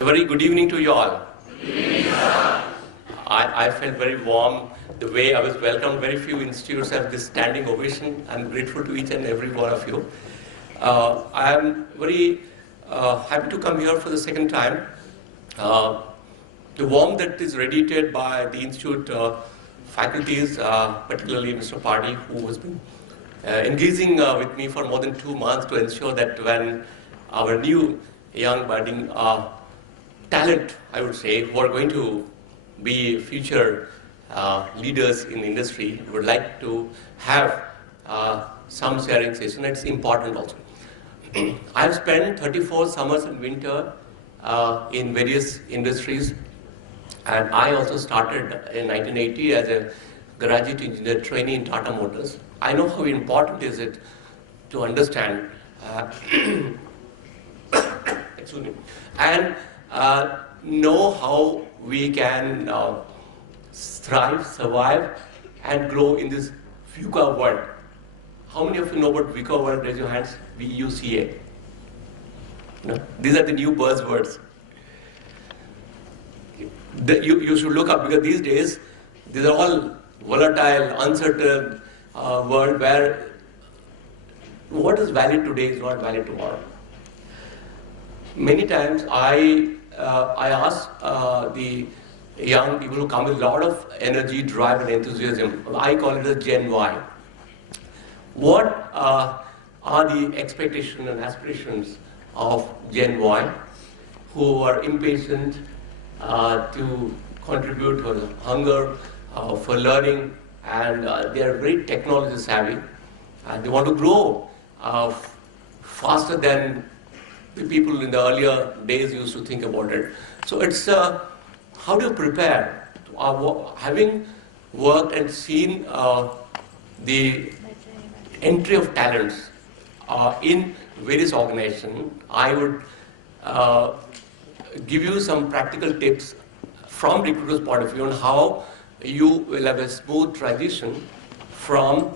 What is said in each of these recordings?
A very good evening to you all. Good evening, sir. I felt very warm the way I was welcomed. Very few institutes have this standing ovation. I'm grateful to each and every one of you. I am very happy to come here for the second time. The warmth that is radiated by the institute faculties, particularly Mr. Party, who has been engaging with me for more than 2 months to ensure that when our new young budding talent, I would say, who are going to be future leaders in the industry, would like to have some sharing session. It's important also. I've spent 34 summers and winter in various industries, and I also started in 1980 as a graduate engineer trainee in Tata Motors. I know how important is it to understand excuse me, and know how we can thrive, survive, and grow in this VUCA world. How many of you know about VUCA world? Raise your hands. VUCA. No? These are the new buzzwords. You should look up, because these days, these are all volatile, uncertain world where what is valid today is not valid tomorrow. Many times I ask the young people who come with a lot of energy, drive, and enthusiasm. I call it the Gen Y. What are the expectations and aspirations of Gen Y, who are impatient to contribute for hunger, for learning, and they are very technology savvy, and they want to grow faster than the people in the earlier days used to think about it. So it's how do you prepare? Having worked and seen the entry of talents in various organizations, I would give you some practical tips from recruiters' point of view on how you will have a smooth transition from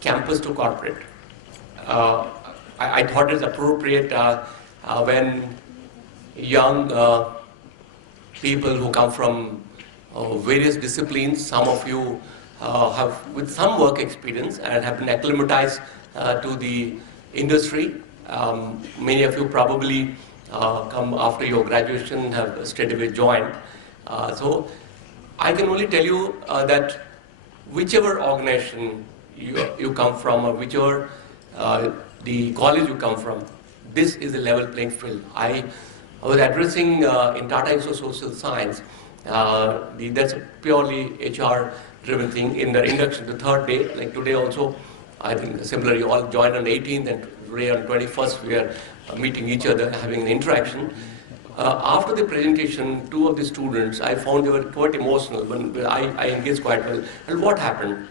campus to corporate. I thought it's appropriate when young people who come from various disciplines, some of you have with some work experience and have been acclimatized to the industry. Many of you probably come after your graduation, have straight away joined. So I can only tell you that whichever organization you come from, or whichever the college you come from, this is a level playing field. I was addressing in Tata Institute of Social Science, that's a purely HR-driven thing. In the induction, the third day, like today also, I think similarly, you all joined on 18th, and today on 21st, we are meeting each other, having an interaction. After the presentation, 2 of the students, I found they were quite emotional, but I engaged quite well. And what happened?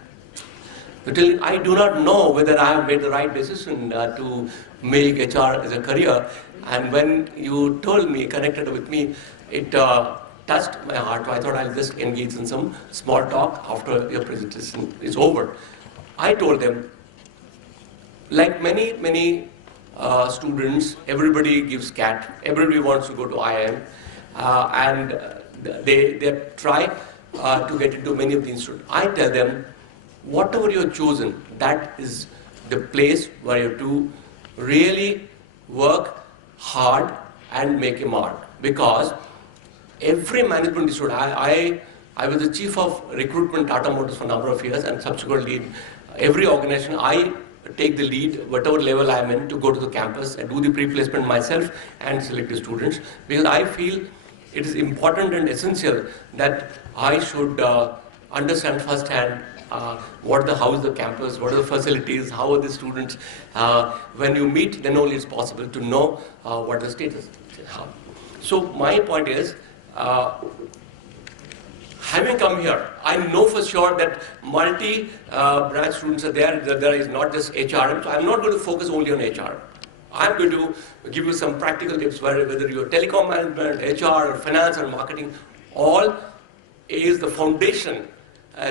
I do not know whether I have made the right decision to make HR as a career. And when you told me, connected with me, it touched my heart. So I thought I'll just engage in some small talk after your presentation is over. I told them, like many students, everybody gives CAT, everybody wants to go to IIM, and they try to get into many of the institutes. I tell them, whatever you've chosen, that is the place where you have to really work hard and make a mark. Because every management institute, I was the chief of recruitment Tata Motors for a number of years, and subsequently every organization I take the lead, whatever level I'm in, to go to the campus and do the pre-placement myself and select the students, because I feel it is important and essential that I should understand firsthand how is the campus, what are the facilities, how are the students. When you meet, then only it's possible to know what the status is. So my point is, having come here, I know for sure that multi-branch students are there. There is not just HRM, so I'm not going to focus only on HR. I'm going to give you some practical tips, whether you're telecom management, HR, or finance, or marketing, all is the foundation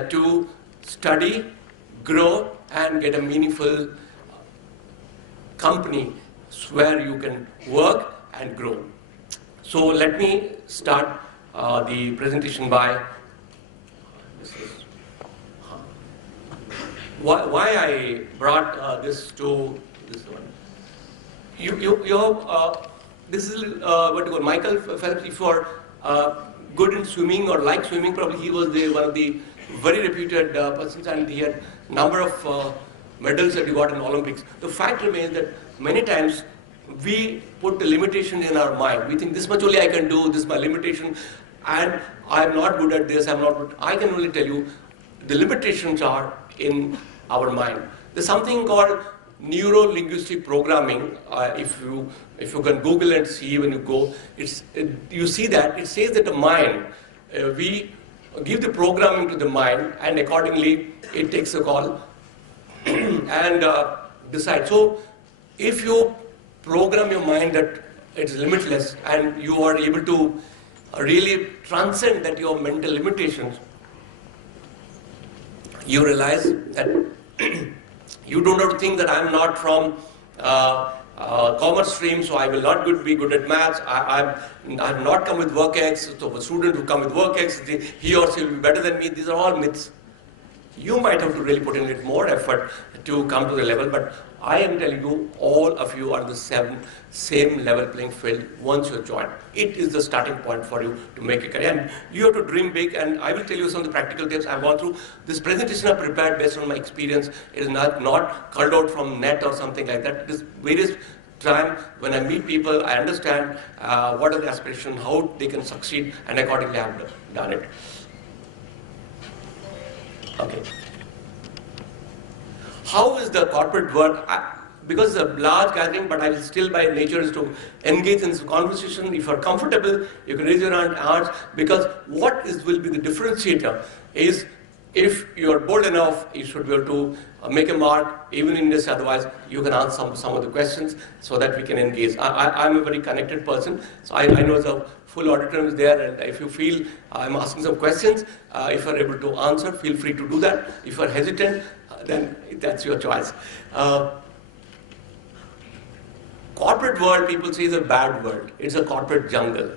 to study, grow, and get a meaningful company where you can work and grow. So let me start the presentation by why I brought this to this one. This is what you call Michael Phelps. If you are good in swimming or like swimming, probably he was one of the very reputed persons, and he had number of medals that he got in Olympics. The fact remains that many times we put the limitation in our mind. We think this much only I can do, this is my limitation, and I'm not good at this, I'm not good. I can only tell you the limitations are in our mind. There's something called neuro-linguistic programming. If you can Google and see when you go, you see that it says that the mind, we give the programming to the mind, and accordingly it takes a call and decide. So if you program your mind that it's limitless and you are able to really transcend that your mental limitations, you realize that you don't have to think that I'm not from commerce stream, so I will not be good at maths. I've not come with work X, so a student who come with work X, he or she will be better than me. These are all myths. You might have to really put in a little more effort to come to the level, but I am telling you, all of you are the same level playing field once you join. It is the starting point for you to make a career. And you have to dream big, and I will tell you some of the practical tips I've gone through. This presentation I prepared based on my experience. It is not culled out from net or something like that. It is various time when I meet people, I understand what are the aspirations, how they can succeed, and accordingly I have done it. Okay. How is the corporate world? Because it's a large gathering, but I will still by nature is to engage in this conversation. If you are comfortable, you can raise your hand and ask, because what will be the differentiator is if you are bold enough, you should be able to make a mark, even in this, otherwise you can answer some of the questions so that we can engage. I'm a very connected person, so I know the full auditorium is there, and if you feel I'm asking some questions, if you're able to answer, feel free to do that. If you're hesitant, then that's your choice. Corporate world, people say, is a bad world. It's a corporate jungle.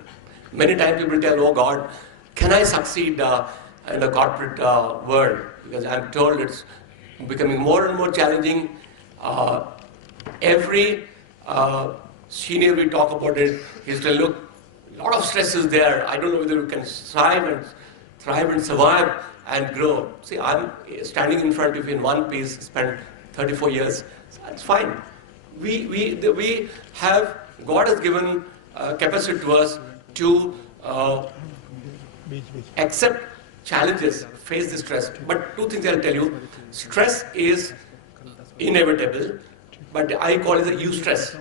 Many times people tell, oh God, can I succeed in the corporate world? Because I'm told it's becoming more and more challenging. Every senior we talk about it, he's telling, look, a lot of stress is there. I don't know whether you can thrive and survive and grow. See, I'm standing in front of you in one piece, spent 34 years. So that's fine. We have, God has given capacity to us to accept challenges, face the stress. But two things I'll tell you. Stress is inevitable, but I call it the eustress.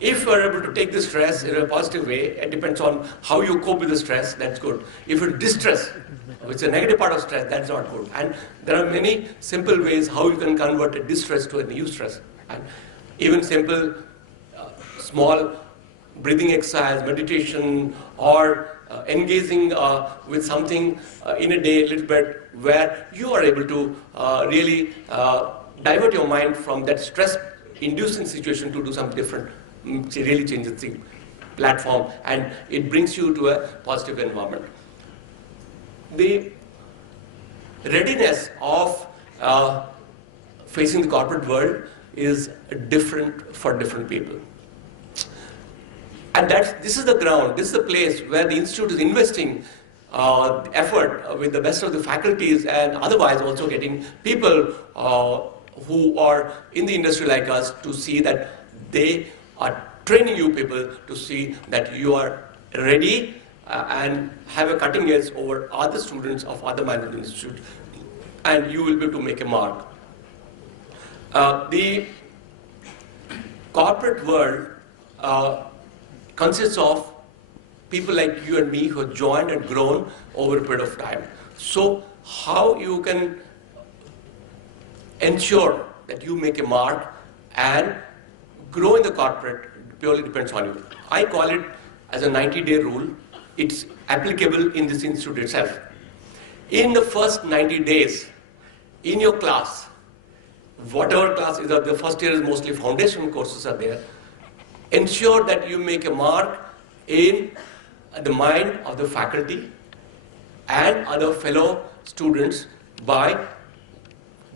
If you are able to take the stress in a positive way, it depends on how you cope with the stress, that's good. If you distress, which is a negative part of stress, that's not good. And there are many simple ways how you can convert a distress to a eustress. And even simple, small breathing exercise, meditation, or engaging with something in a day a little bit where you are able to really divert your mind from that stress-inducing situation to do something different. It really changes the platform and it brings you to a positive environment. The readiness of facing the corporate world is different for different people. And this is the ground, this is the place where the institute is investing effort with the best of the faculties and otherwise also getting people who are in the industry like us to see that they are training you people to see that you are ready and have a cutting edge over other students of other management institutes, and you will be able to make a mark. The corporate world consists of people like you and me who have joined and grown over a period of time. So how you can ensure that you make a mark and grow in the corporate purely depends on you. I call it as a 90-day rule. It's applicable in this institute itself. In the first 90 days, in your class, whatever class is, the first year is mostly foundation courses are there, ensure that you make a mark in the mind of the faculty and other fellow students by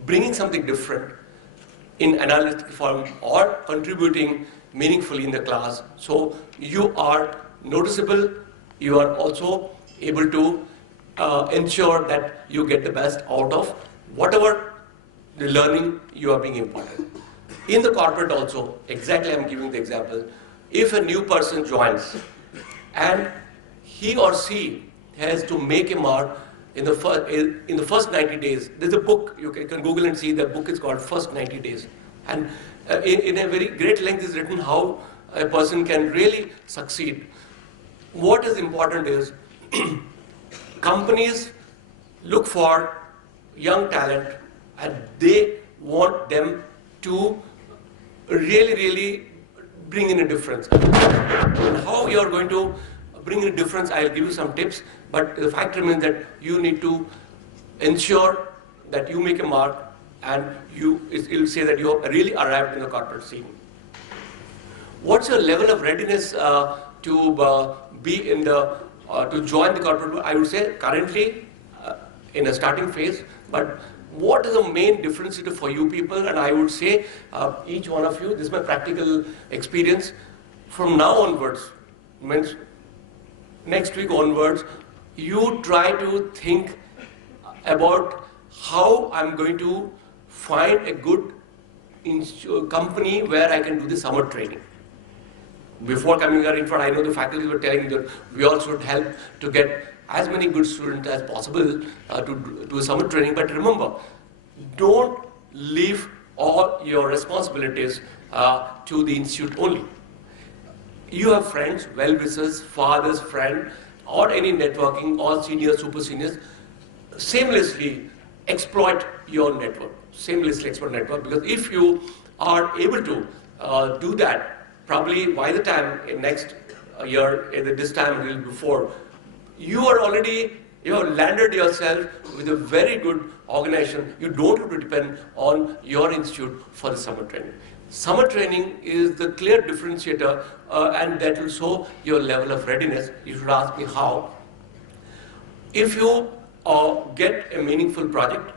bringing something different in analytic form or contributing meaningfully in the class. So you are noticeable, you are also able to ensure that you get the best out of whatever the learning you are being imparted. In the corporate also, exactly I'm giving the example, if a new person joins and he or she has to make a mark in the first 90 days. There's a book, you can Google and see, the book is called First 90 Days. And in a very great length is written how a person can really succeed. What is important is companies look for young talent and they want them to really bring in a difference. And how you are going to bring in a difference, I'll give you some tips, but the fact remains that you need to ensure that you make a mark and it'll say that you have really arrived in the corporate scene. What's your level of readiness to be in to join the corporate world? I would say currently in a starting phase, but what is the main differentiator for you people? And I would say each one of you, this is my practical experience, from now onwards, means next week onwards, you try to think about how I'm going to find a good company where I can do the summer training. Before coming here in front, I know the faculty were telling that we all should help to get as many good students as possible to do summer training. But remember, don't leave all your responsibilities to the institute only. You have friends, well-wishers, fathers, friend, or any networking, or seniors, super seniors. Shamelessly exploit your network. Shamelessly exploit network, because if you are able to do that, probably by the time in next year, either this time or before, you are already, you have landed yourself with a very good organization. You don't have to depend on your institute for the summer training. Summer training is the clear differentiator, and that will show your level of readiness. You should ask me how. If you get a meaningful project,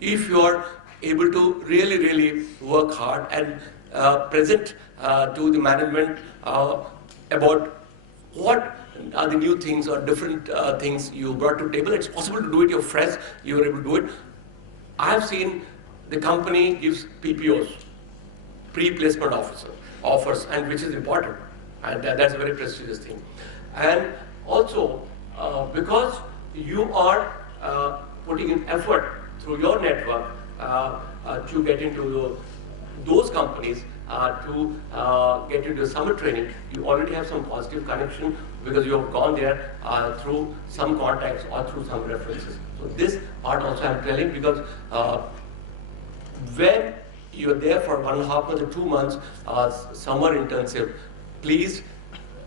if you are able to really work hard and present to the management about what are the new things or different things you brought to the table, it's possible to do it, you're fresh, you're able to do it. I've seen the company gives PPOs, pre-placement offers, and which is important, and that's a very prestigious thing. And also, because you are putting in effort through your network to get into those companies, to get into summer training, you already have some positive connection because you have gone there through some contacts or through some references. So this part also I'm telling, because when you're there for 1.5 months or 2 months summer intensive, please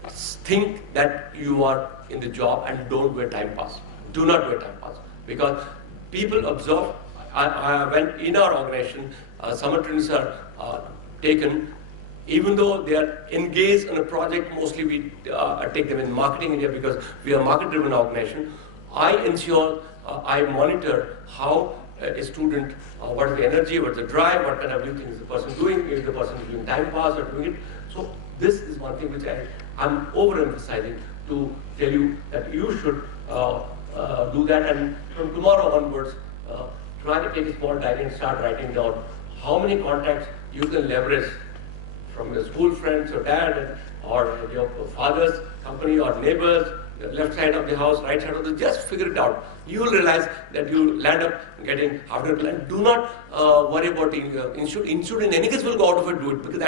think that you are in the job and don't do a time pass. Do not do a time pass, because people observe. When in our organization, summer trainings are taken, even though they are engaged in a project, mostly we take them in marketing area because we are a market-driven organization. I ensure, I monitor how a student, what is the energy, what is the drive, what kind of new things is the person doing, if the person is doing time pass or doing it. So this is one thing which I'm overemphasizing to tell you that you should do that, and from tomorrow onwards, try to take a small diary and start writing down how many contacts you can leverage from your school friends, your dad, or your father's company, or neighbors, the left side of the house, right side of the, just figure it out. You will realize that you land up getting after a plan. Do not worry about the institute. Institute in any case will go out of it, do it, because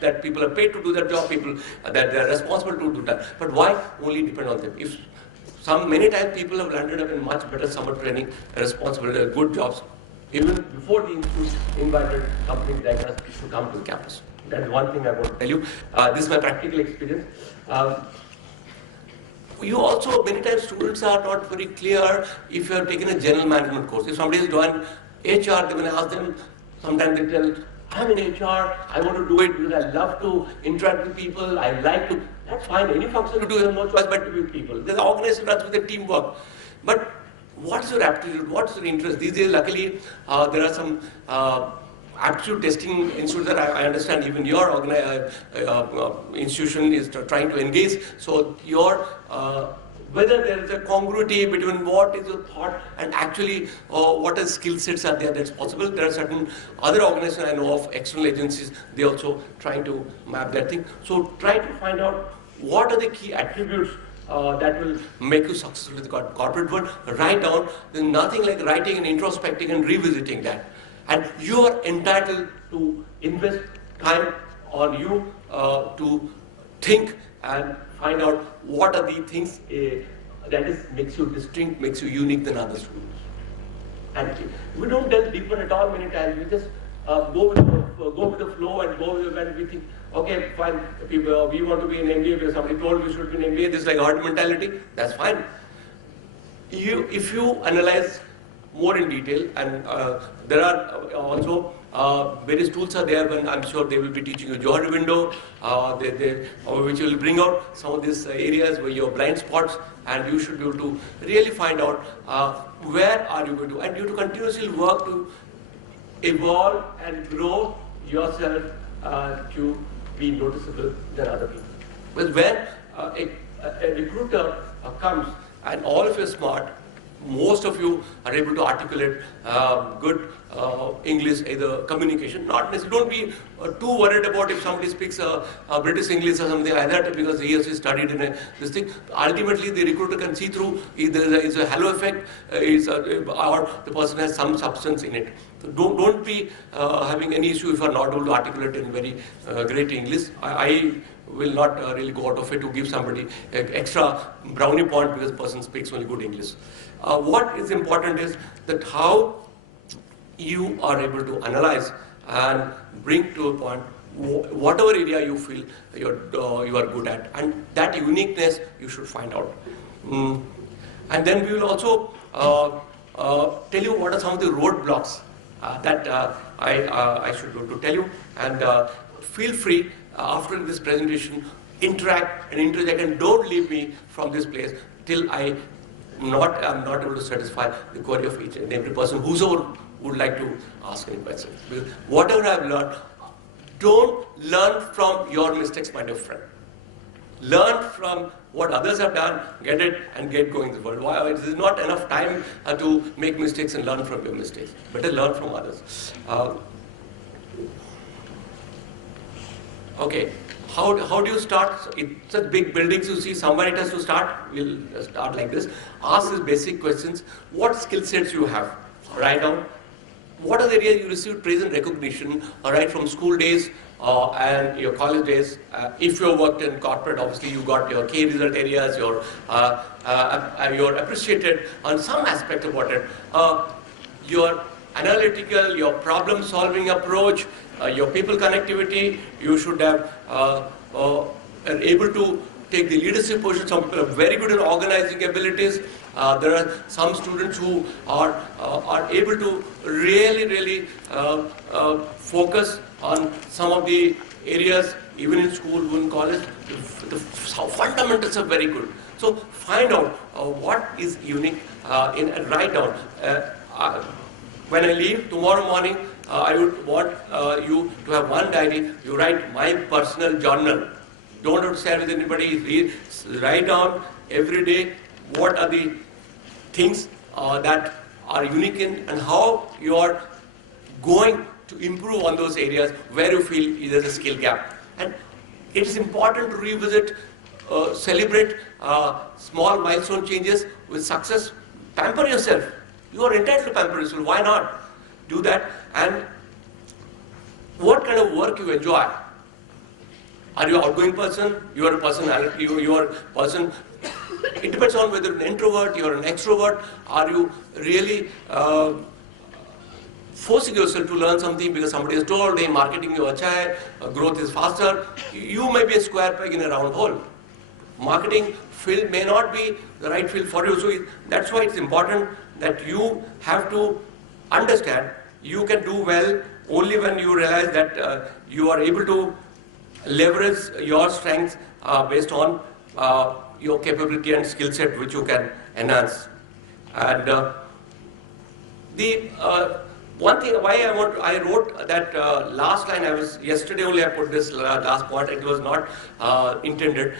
that people are paid to do that job, people that they are responsible to do that. But why only depend on them? If many times people have landed up in much better summer training, responsibility, good jobs, even before the institute invited companies like us to come to the campus. That is one thing I want to tell you. This is my practical experience. You also, many times students are not very clear if you have taken a general management course. If somebody has joined HR, they will ask them, sometimes they tell, I'm in HR, I want to do it because I love to interact with people, I like to, that's fine, any function to do, you have no choice but to be with people. The organization runs with the teamwork. But what's your aptitude, what's your interest? These days, luckily, there are some aptitude testing institutes that I understand even your institution is trying to engage. So your whether there is a congruity between what is your thought and actually what are skill sets are there that's possible. There are certain other organizations I know of, external agencies, they also trying to map that thing. So try to find out what are the key attributes that will make you successful in the corporate world. Write down. There's nothing like writing and introspecting and revisiting that. And you are entitled to invest time on you to think and find out what are the things that makes you distinct, makes you unique than other students. And we don't delve deeper at all many times. We just go with the flow and go with when we think, okay, fine, we want to be in MBA because somebody told we should be in MBA, this is like herd mentality, that's fine. If you analyze more in detail, and there are also various tools are there, when I'm sure they will be teaching you Johari window, which will bring out some of these areas where your blind spots, and you should be able to really find out where are you going to, and you have to continuously work to evolve and grow yourself to be noticeable than other people. Because when a recruiter comes and all of you are smart, most of you are able to articulate good English, either communication, not necessarily, don't be too worried about if somebody speaks British English or something like that because he or she studied in this thing. Ultimately, the recruiter can see through either it's a halo effect or the person has some substance in it. So don't be having any issue if you are not able to articulate in very great English. I will not really go out of it to give somebody extra brownie point because the person speaks only good English. What is important is that how you are able to analyze and bring to a point whatever area you feel you are good at, and that uniqueness you should find out. And then we will also tell you what are some of the roadblocks that I should go to tell you, and feel free after this presentation, interact and interject, and don't leave me from this place till I'm not able to satisfy the query of each and every person whosoever would like to ask any questions. Because whatever I've learned, don't learn from your mistakes, my dear friend. Learn from what others have done, get it, and get going in the world. Why? It is not enough time to make mistakes and learn from your mistakes. Better learn from others. Okay, how do you start? It's such big buildings, you see, somewhere it has to start. We'll start like this. Ask these basic questions. What skill sets you have? Write down. What are the areas you received praise and recognition, right from school days and your college days? If you worked in corporate, obviously you got your key result areas, you're appreciated on some aspect about it. Your analytical, your problem-solving approach, your people connectivity, you should have able to take the leadership position. Some people are very good in organizing abilities. There are some students who are able to really focus on some of the areas, even in school, even in college. The fundamentals are very good. So find out what is unique and write down. When I leave tomorrow morning, I would want you to have one diary. You write my personal journal. Don't have to share with anybody. Write down every day what are the things that are unique in, and how you are going to improve on those areas where you feel there's a skill gap. And it is important to revisit, celebrate small milestone changes with success. Pamper yourself. You are entitled to pamper yourself. Why not do that? And what kind of work you enjoy? Are you an outgoing person? You are a personality. You are a person. It depends on whether you're an introvert, you're an extrovert. Are you really forcing yourself to learn something because somebody has told, hey, marketing you acha hai, growth is faster? You may be a square peg in a round hole. Marketing field may not be the right field for you. So that's why it's important that you have to understand you can do well only when you realize that you are able to leverage your strengths based on your capability and skill set, which you can enhance. And the one thing why I wrote that last line, yesterday only I put this last point, it was not intended.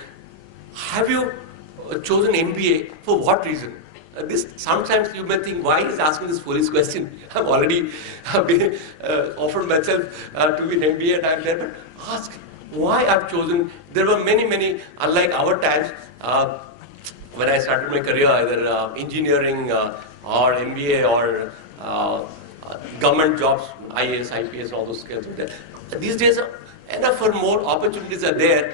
Have you chosen MBA for what reason? This sometimes you may think, why is asking this foolish question? I've already been, offered myself to be an MBA and I'm there, but ask why I've chosen. There were many, unlike our times, when I started my career, either engineering or MBA or government jobs, IAS, IPS, all those skills were there. These days, enough or more opportunities are there,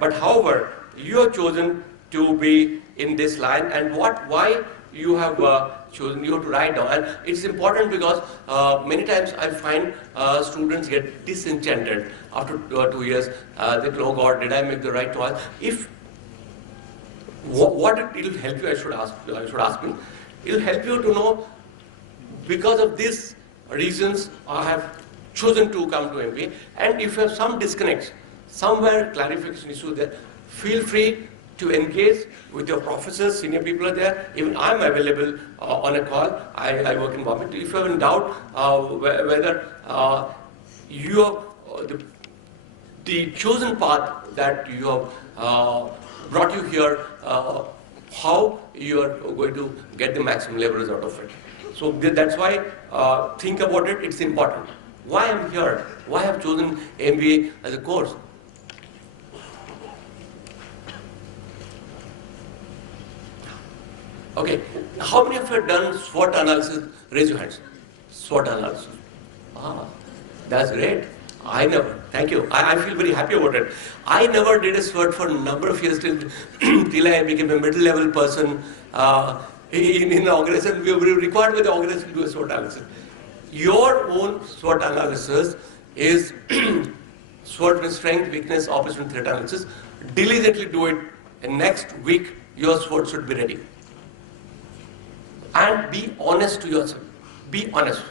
but however, you have chosen to be in this line, and why you have chosen, you have to write down. And it's important because many times I find students get disenchanted after 2 years. They go, oh God, did I make the right choice? If what it will help you, I should ask me. It will help you to know, because of these reasons, I have chosen to come to MBA. And if you have some disconnects, somewhere clarification issue there, feel free to engage with your professors, senior people are there. Even I'm available on a call. I work in government. If you have in doubt whether the chosen path that you have brought you here, how you are going to get the maximum leverage out of it. So that's why think about it. It's important. Why I'm here? Why I've chosen MBA as a course? Okay, how many of you have done SWOT analysis? Raise your hands. SWOT analysis. That's great. I never. Thank you. I feel very happy about it. I never did a SWOT for a number of years till I became a middle-level person in an organization. We were required by the organization to do a SWOT analysis. Your own SWOT analysis is SWOT with strength, weakness, opportunity, threat analysis. Diligently do it, and next week your SWOT should be ready. And be honest to yourself. Be honest.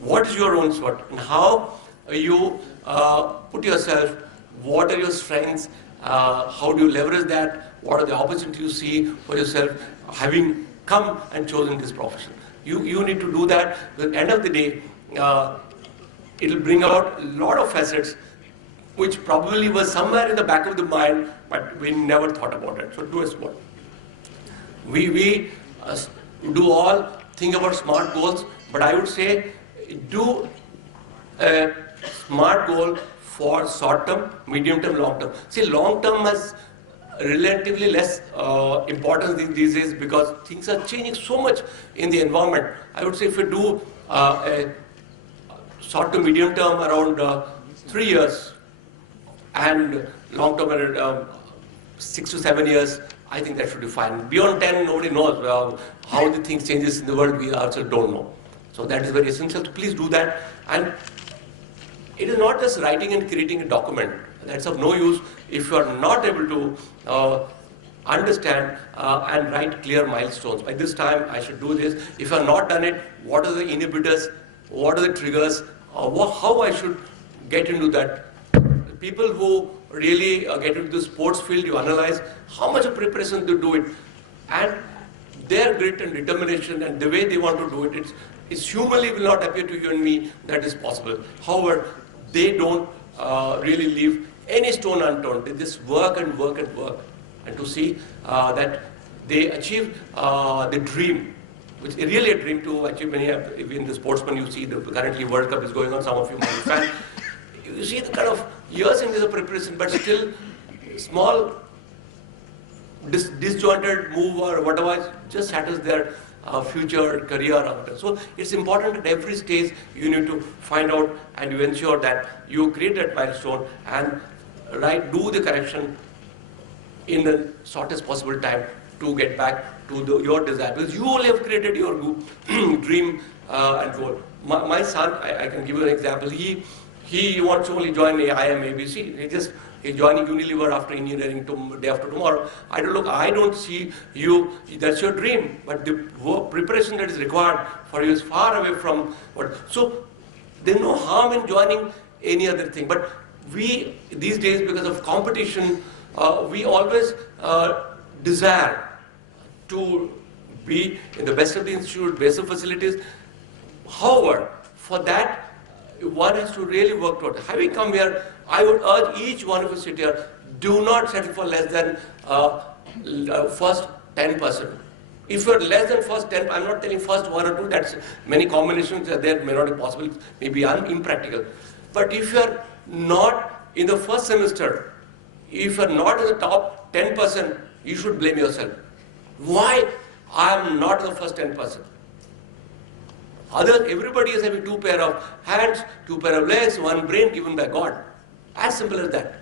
What is your own SWOT, and how you put yourself, what are your strengths, how do you leverage that, what are the opportunities you see for yourself, having come and chosen this profession. You need to do that. At the end of the day, it will bring out a lot of facets which probably was somewhere in the back of the mind, but we never thought about it. So do a SWOT. We do all think about SMART goals, but I would say do a SMART goal for short term, medium term, long term. See, long term has relatively less importance these days because things are changing so much in the environment. I would say if you do a short to medium term around 3 years and long term around 6 to 7 years, I think that should be fine. Beyond 10, nobody knows how the things changes in the world. We also don't know. So that is very essential. So please do that. And it is not just writing and creating a document. That's of no use if you are not able to understand and write clear milestones. By this time, I should do this. If I have not done it, what are the inhibitors? What are the triggers? How I should get into that? People who really get into the sports field, you analyze how much of preparation to do it, and their grit and determination and the way they want to do it, it's humanly will not appear to you and me that is possible. However, they don't really leave any stone unturned. They just work and work and work, and to see that they achieve the dream, which is really a dream to achieve. Many in the sportsmen, you see the currently World Cup is going on. Some of you might be fans. You see the kind of years into the preparation, but still small disjointed move or whatever just settles their future career out there. So it's important at every stage you need to find out and you ensure that you create that milestone and do the correction in the shortest possible time to get back to your desire. Because you only have created your dream and goal. My son, I can give you an example. He wants to only join IIM ABC. He's joining Unilever after engineering day after tomorrow. I don't see you, that's your dream, but the preparation that is required for you is far away from what. So There's no harm in joining any other thing. But we, these days, because of competition, we always desire to be in the best of the institute, best of facilities. However, for that, one has to really work toward. Having come here, I would urge each one of you sit here, do not settle for less than first 10%. If you're less than first 10, I'm not telling first 1 or 2, that's many combinations are there, may not be possible, maybe impractical. But if you're not in the first semester, if you're not in the top 10%, you should blame yourself. Why I'm not in the first 10%? Everybody is having 2 pair of hands, 2 pair of legs, 1 brain given by God. As simple as that.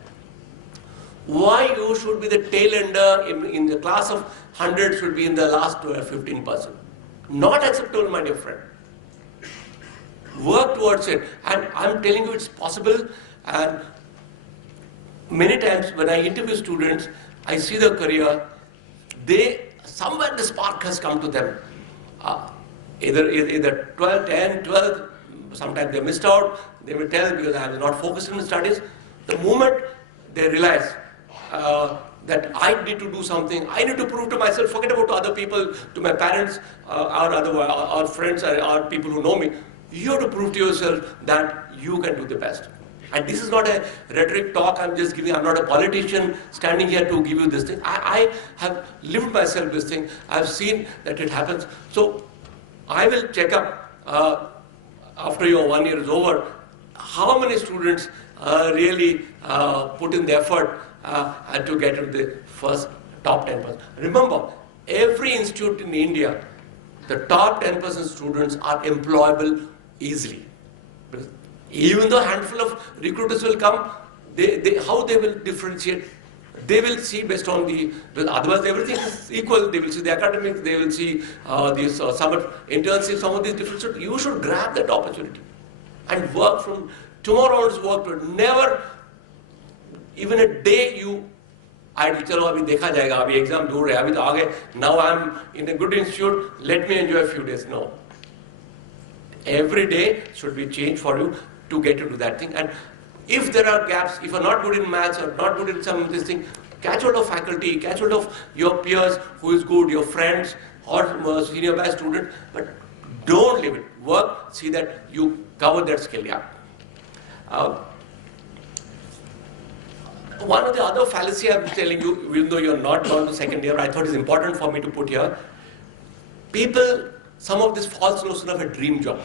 Why you should be the tail ender in the class of 100 should be in the last 15%? Not acceptable, my dear friend. Work towards it. And I'm telling you it's possible. And many times when I interview students, I see their career, somewhere the spark has come to them. Either 12, 10, 12, sometimes they missed out, they will tell because I was not focused on the studies. The moment they realize that I need to do something, I need to prove to myself, forget about to other people, to my parents, or friends, or people who know me, you have to prove to yourself that you can do the best. And this is not a rhetoric talk I'm just giving. I'm not a politician standing here to give you this thing. I have lived myself this thing. I've seen that it happens. So I will check up after your 1 year is over, how many students really put in the effort and to get into the first top 10%. Remember, every institute in India, the top 10% students are employable easily. Even though a handful of recruiters will come, how they will differentiate? They will see based on otherwise everything is equal. They will see the academics, they will see these summer internships, some of these different stuff. You should grab that opportunity and work from tomorrow onwards. Work to it. Never, even a day I will tell you, देखा जाएगा, अभी exam दूर है, अभी तो आगे. Now I'm in a good institute. Let me enjoy a few days. No. Every day should be changed for you to get into that thing. And if there are gaps, if you're not good in maths or not good in some of this thing, catch hold of faculty, catch hold of your peers who is good, your friends or senior batch student, but don't leave it. Work, see that you cover that skill gap. One of the other fallacy I'm telling you, even though you're not gone to second year, I thought it's important for me to put here. People, some of this false notion of a dream job.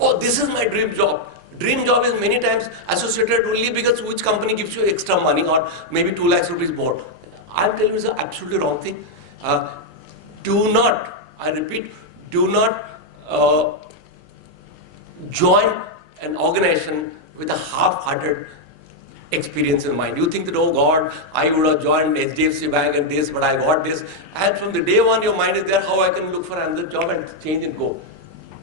Oh, this is my dream job. Dream job is many times associated only because which company gives you extra money or maybe 2 lakhs rupees more. I'm telling you it's an absolutely wrong thing. Do not, I repeat, do not join an organization with a half-hearted experience in mind. You think that, oh God, I would have joined HDFC Bank and this, but I got this. And from the day one, your mind is there, how I can look for another job and change and go.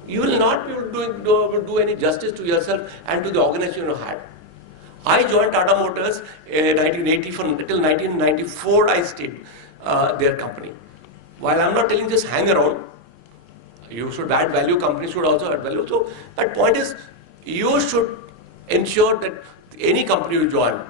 You will not be able to do any justice to yourself and to the organization you had. I joined Tata Motors in 1980, until 1994 I stayed their company. While I'm not telling just hang around, you should add value, companies should also add value. So that point is, you should ensure that any company you join,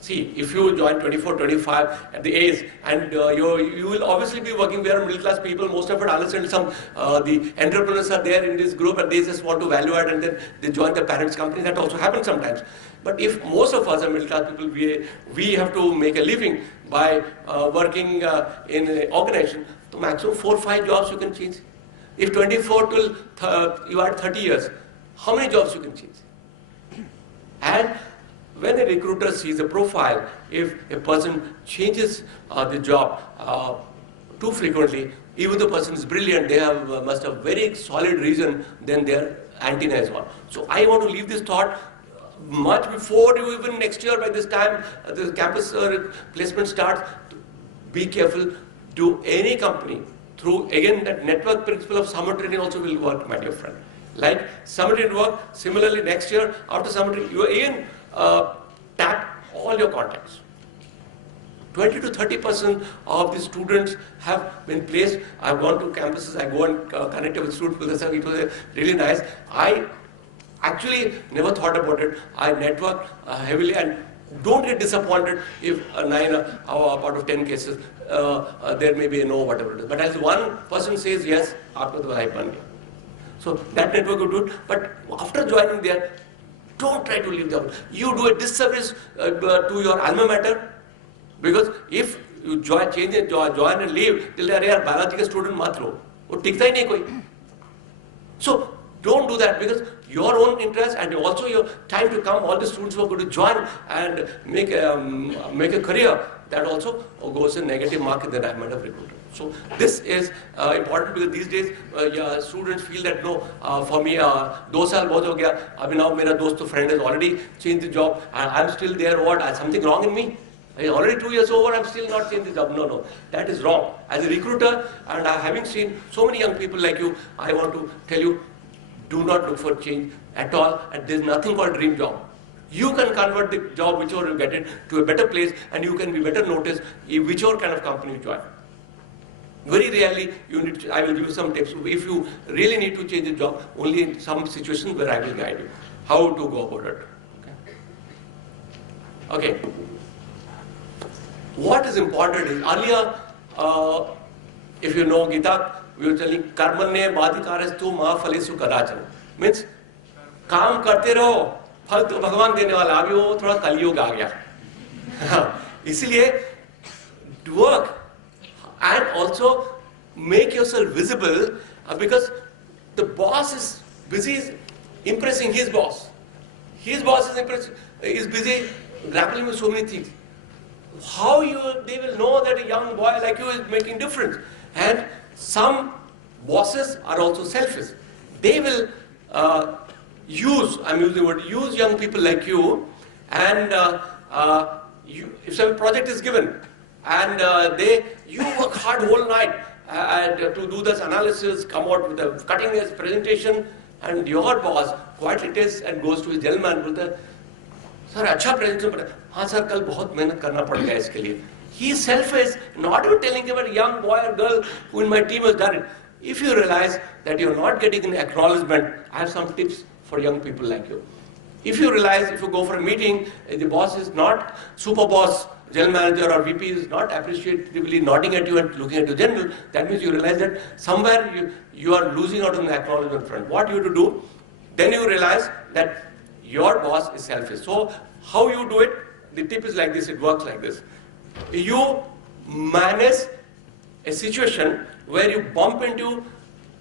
see, if you join 24, 25 at the age, and you will obviously be working, we are middle class people, most of it understand the entrepreneurs are there in this group and they just want to value add and then they join the parents' company. That also happens sometimes. But if most of us are middle class people, we have to make a living by working in an organization. So maximum 4 or 5 jobs you can change. If 24 till you are 30 years, how many jobs you can change? And when a recruiter sees a profile, if a person changes the job too frequently, even the person is brilliant, they must have very solid reason, then their antenna is on. So I want to leave this thought much before you even next year, by this time the campus placement starts. Be careful. Do any company through, again, that network principle of summer training also will work, my dear friend. Like summer training work, similarly next year after summer training, you again tap all your contacts. 20 to 30% of the students have been placed. I've gone to campuses, I go and connect with students because it was really nice. I Actually, never thought about it. I network heavily, and don't get disappointed if 9 out of 10 cases there may be a no, whatever it is. But as one person says yes, after the hype bun. So that network will do it. But after joining there, don't try to leave them. You do a disservice to your alma mater, because if you join and leave, till they are biological student matro, वो टिकता ही नहीं कोई. So don't do that, because your own interest and also your time to come, all the students who are going to join and make a career, that also goes a negative mark in the diamond of recruiter. So this is important, because these days students feel that no, for me 2 साल बहुत हो गया, अभी now मेरा दोस्त friend has already changed the job and I'm still there. What? Something wrong in me? Already 2 years over, I'm still not changed the job. No, that is wrong. As a recruiter, and having seen so many young people like you, I want to tell you, do not look for change at all, and there's nothing called dream job. You can convert the job, whichever you get it, to a better place, and you can be better noticed in whichever kind of company you join. Very rarely, I will give you some tips. If you really need to change the job, only in some situations where I will guide you how to go about it. Okay. What is important is, earlier, if you know Gita, we were telling कर्मण्ये वाधिकारस्तु मा फलेषु कदाचन. Means काम करते रहो, फल तो भगवान देने वाला. अभी वो थोड़ा कलयुग आ गया. इसीलिए work and also make yourself visible, because the boss is busy impressing his boss. His boss is busy grappling with so many things. How they will know that a young boy like you is making difference? And some bosses are also selfish. They will use young people like you, and if some project is given, and you work hard whole night to do this analysis, come out with a cutting-edge presentation, and your boss quietly takes and goes to his general manager. Sir, अच्छा presentation बना. हाँ sir, कल बहुत मेहनत करना पड़ेगा इसके लिए. He is selfish, not even telling about a young boy or girl who in my team has done it. If you realize that you're not getting an acknowledgement, I have some tips for young people like you. If you realize, if you go for a meeting, the boss is not super boss, general manager or VP is not appreciatively nodding at you and looking at you general, that means you realize that somewhere you are losing out on the acknowledgement front. What you have to do, then you realize that your boss is selfish. So how you do it, the tip is like this, it works like this. You manage a situation where you bump into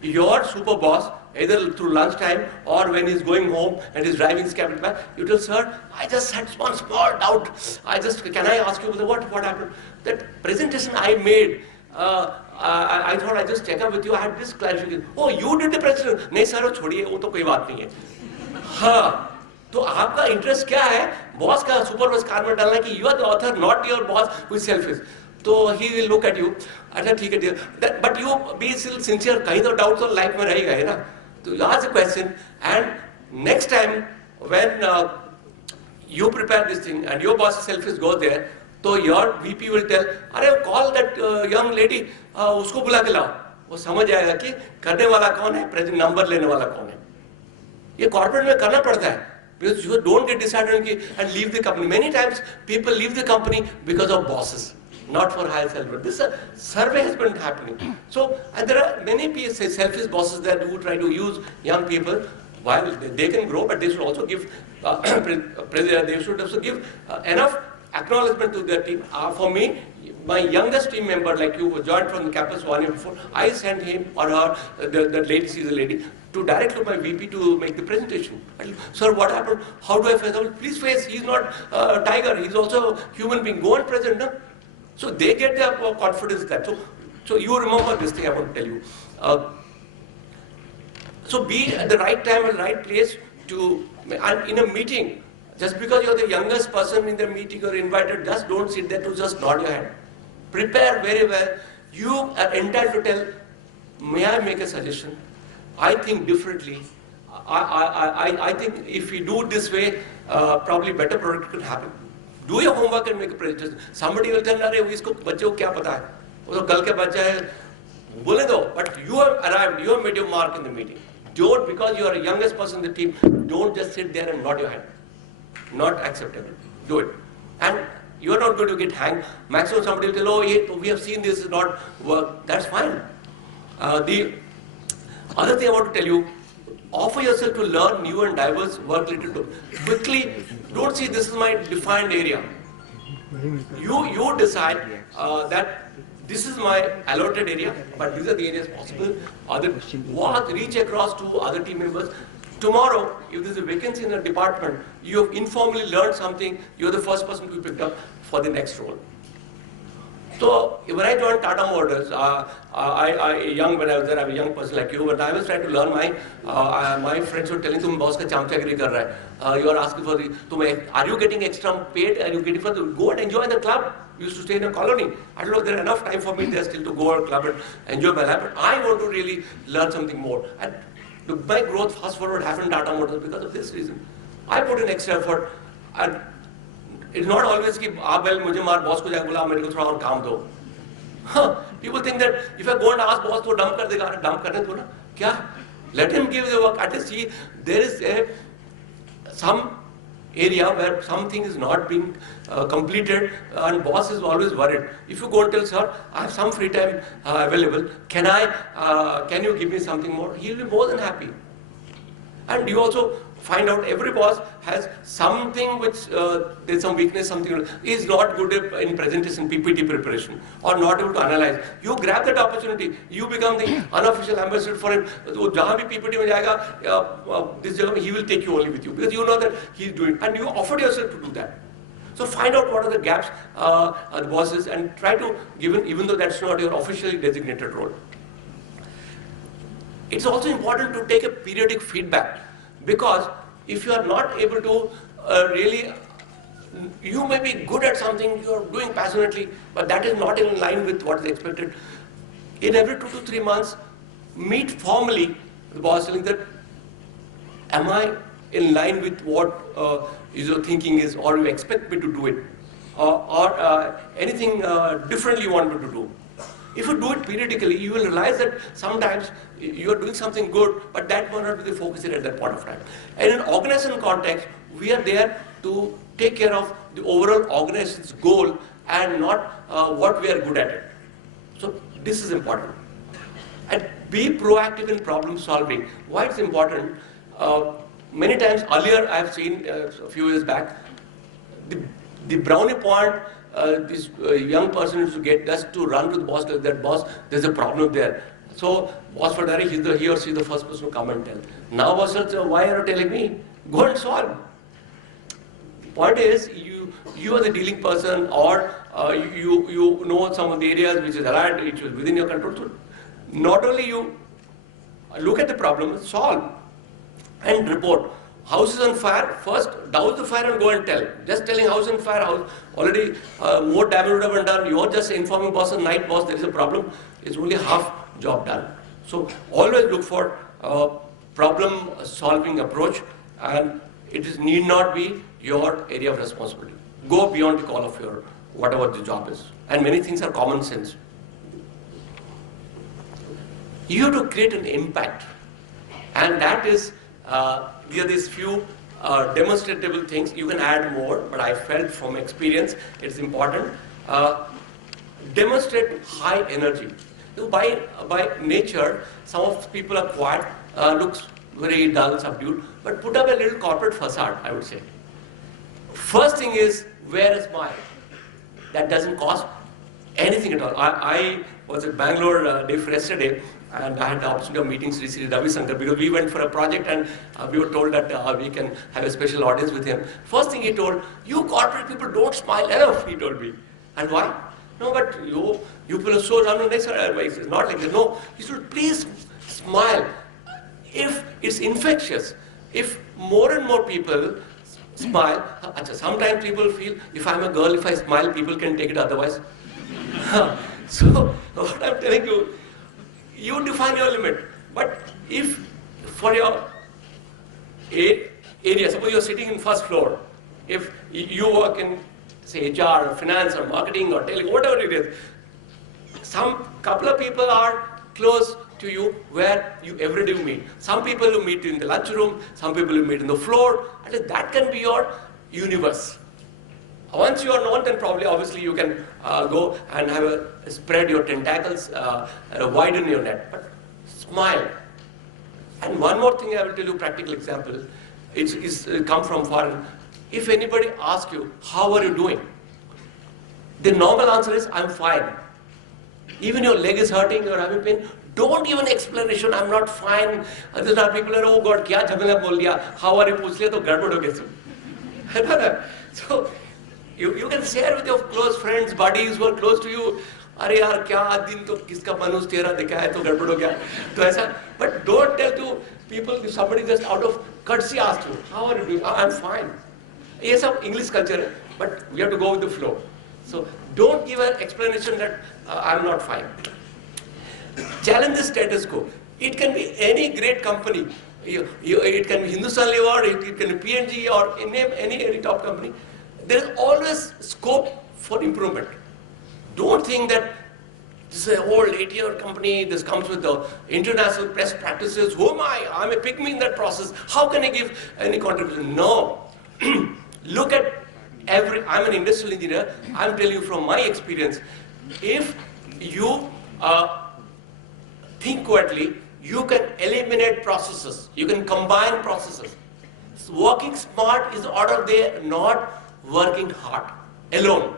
your super boss, either through lunchtime or when he's going home and he's driving his cab back. You tell, sir, I just had one small doubt. Can I ask you what happened? That presentation I made, I thought I just check up with you. I had this clarification. Oh, you did the presentation? No, sir, छोड़िए, वो तो कोई बात नहीं है. हाँ. तो आपका इंटरेस्ट क्या है? बॉस का सुपर बॉस कार में डालना कि you are the author, not your boss who is selfish. तो he will look at you. अच्छा ठीक है, बट यू बी सिंसियर. कहीं तो डाउट तो लाइफ में रहेगा है ना. तो you ask a question, and next time when you prepare this thing and your boss selfish goes there, तो your VP will tell, अरे call that young lady, उसको बुला के लाओ. वो समझ आएगा कि करने वाला कौन है, प्रेजेंट नंबर लेने वाला कौन है. ये कॉर्पोरेट में करना पड़ता है, because you don't get decided and leave the company. Many times people leave the company because of bosses, not for higher salary. This survey has been happening. So, and there are many selfish bosses that who try to use young people. While they can grow, but they should also give enough acknowledgement to their team. For me, my youngest team member, like you, who joined from the campus 1 year before, I sent him or her, the lady, she's a lady, to direct to my VP to make the presentation. Sir, what happened? How do I face? Please face. He's not a tiger. He's also a human being. Go and present. No? So they get their confidence that. So you remember this thing I want to tell you. So be at the right time and right place and in a meeting. Just because you're the youngest person in the meeting or invited, just don't sit there to just nod your head. Prepare very well. You are entitled to tell, may I make a suggestion? I think differently. I think if we do it this way, probably better product could happen. Do your homework and make a presentation. Somebody will tell, अरे इसको बच्चे को क्या पता है? वो तो कल के बच्चा है. बोले दो, but you have arrived, you have made your mark in the meeting. Don't, because you are the youngest person in the team, don't just sit there and nod your head. Not acceptable. Do it. And you are not going to get hanged. Maximum somebody will tell, oh, yeah, we have seen this is not work. That's fine. The other thing I want to tell you, offer yourself to learn new and diverse work related to. Quickly, don't see this is my defined area. You decide that this is my allotted area, but these are the areas possible. Reach across to other team members. Tomorrow, if there's a vacancy in a department, you have informally learned something, you're the first person to be picked up for the next role. So when I joined Tata Motors, when I was there, I was a young person like you, but I was trying to learn. My friends were telling, "Tum boss ka chamchagiri kar raha hai. You are asking for the, are you getting extra paid? Are you getting for the, go and enjoy the club? You used to stay in a colony. I don't know if there's enough time for me there still to go to a club and enjoy my life, but I want to really learn something more. And my growth fast forward happened in Tata Motors because of this reason. I put in extra effort, and it's not always कि आप bell मुझे मार boss को जाके बोला मेरे को थोड़ा और काम दो. People think that if I go and ask boss तो dump कर देगा, dump करने दो ना. क्या? Let him give the work. At least there is some area where something is not being completed, and boss is always worried. If you go and tell sir, I have some free time available. Can you give me something more? He will be more than happy. And you also find out every boss has something which there's some weakness, something is not good in presentation, PPT preparation, or not able to analyze. You grab that opportunity, you become the unofficial ambassador for him. So, jahan bhi PPT mein jayega, this jagah he will take you only with you because you know that he's doing, and you offered yourself to do that. So find out what are the gaps, the bosses, and try to give it, even though that's not your officially designated role. It's also important to take a periodic feedback, because if you are not able to really, you may be good at something, you are doing passionately, but that is not in line with what is expected. In every 2 to 3 months, meet formally the boss, telling that, am I in line with what your thinking is, or you expect me to do it, or anything differently you want me to do. If you do it periodically, you will realize that sometimes you are doing something good, but that may not be the focus at that point of time. And in organization context, we are there to take care of the overall organization's goal and not what we are good at it. So this is important. And be proactive in problem solving. Why it's important? Many times earlier I have seen a few years back, the brownie point this young person used to get just to run to the boss, like that boss, there's a problem there. So boss for direct, he or she is the first person to come and tell. Now boss says, why are you telling me? Go and solve. Point is, you are the dealing person, or you know some of the areas which is aligned, which is within your control. So not only you look at the problem, solve and report. House is on fire, first douse the fire and go and tell. Just telling house on fire, house already more damage would have been done. You are just informing boss and night boss there is a problem. It's only half job done. So always look for problem solving approach, and it need not be your area of responsibility. Go beyond the call of your whatever the job is. And many things are common sense. You have to create an impact, and that is there are these few demonstrable things. You can add more, but I felt from experience it's important. Demonstrate high energy. By nature, some of people are quiet, looks very dull, subdued, but put up a little corporate facade, I would say. First thing is, wear a smile. That doesn't cost anything at all. I was at Bangalore day for yesterday, and I had the opportunity of meeting Sri Ravi Shankar, because we went for a project and we were told that we can have a special audience with him. First thing he told, you corporate people don't smile enough, he told me. And why? No, but you people are so nice. It's not like that. No, he said, please smile. If it's infectious, if more and more people smile, sometimes people feel, if I'm a girl, if I smile, people can take it otherwise. So what I'm telling you, you define your limit. But if for your area, suppose you're sitting in first floor, if you work in, say, HR or finance or marketing or tele, whatever it is, some couple of people are close to you where you every day meet. Some people you meet in the lunchroom, some people you meet in the floor, and that can be your universe. Once you are known, then probably obviously you can go and have spread your tentacles, widen your net. But smile. And one more thing I will tell you, practical example. It come from foreign. If anybody asks you, how are you doing? The normal answer is, I'm fine. Even your leg is hurting, you're having pain, don't even explanation, I'm not fine. There are people who are, oh God, kya jhamela bol liya? How are you? Puch liya to gadbad ho gaya. So you can share with your close friends, buddies who are close to you. अरे यार क्या आज दिन तो किसका मनुष्य तेरा दिखा है तो गड़बड़ हो गया तो ऐसा. But don't tell to people if somebody just out of courtesy asks you, how are you doing? I'm fine. ये सब English culture है, but we have to go with the flow. So don't give an explanation that I'm not fine. Challenge the status quo. It can be any great company. It can be Hindustan Lever, it can be P&G or any top company. There is always scope for improvement. Don't think that this is an old 8-year company, this comes with the international best practices. Who am I? I'm a pygmy in that process. How can I give any contribution? No. Look at I'm an industrial engineer. I'm telling you from my experience, if you think quietly, you can eliminate processes. You can combine processes. So working smart is order there, not working hard alone.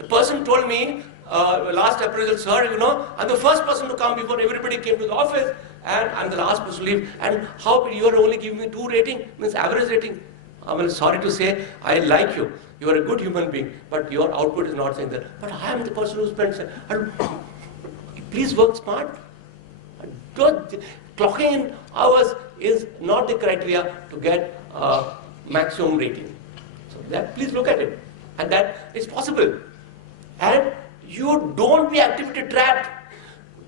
A person told me last appraisal, sir, you know, I'm the first person to come before everybody came to the office, and I'm the last person to leave. And how you are only giving me 2 rating, means average rating. I'm sorry to say, I like you. You are a good human being, but your output is not saying that. But I am the person who spends. Please work smart. Clocking in hours is not the criteria to get maximum rating. So that, please look at it. And that is possible. And you don't be activity trapped.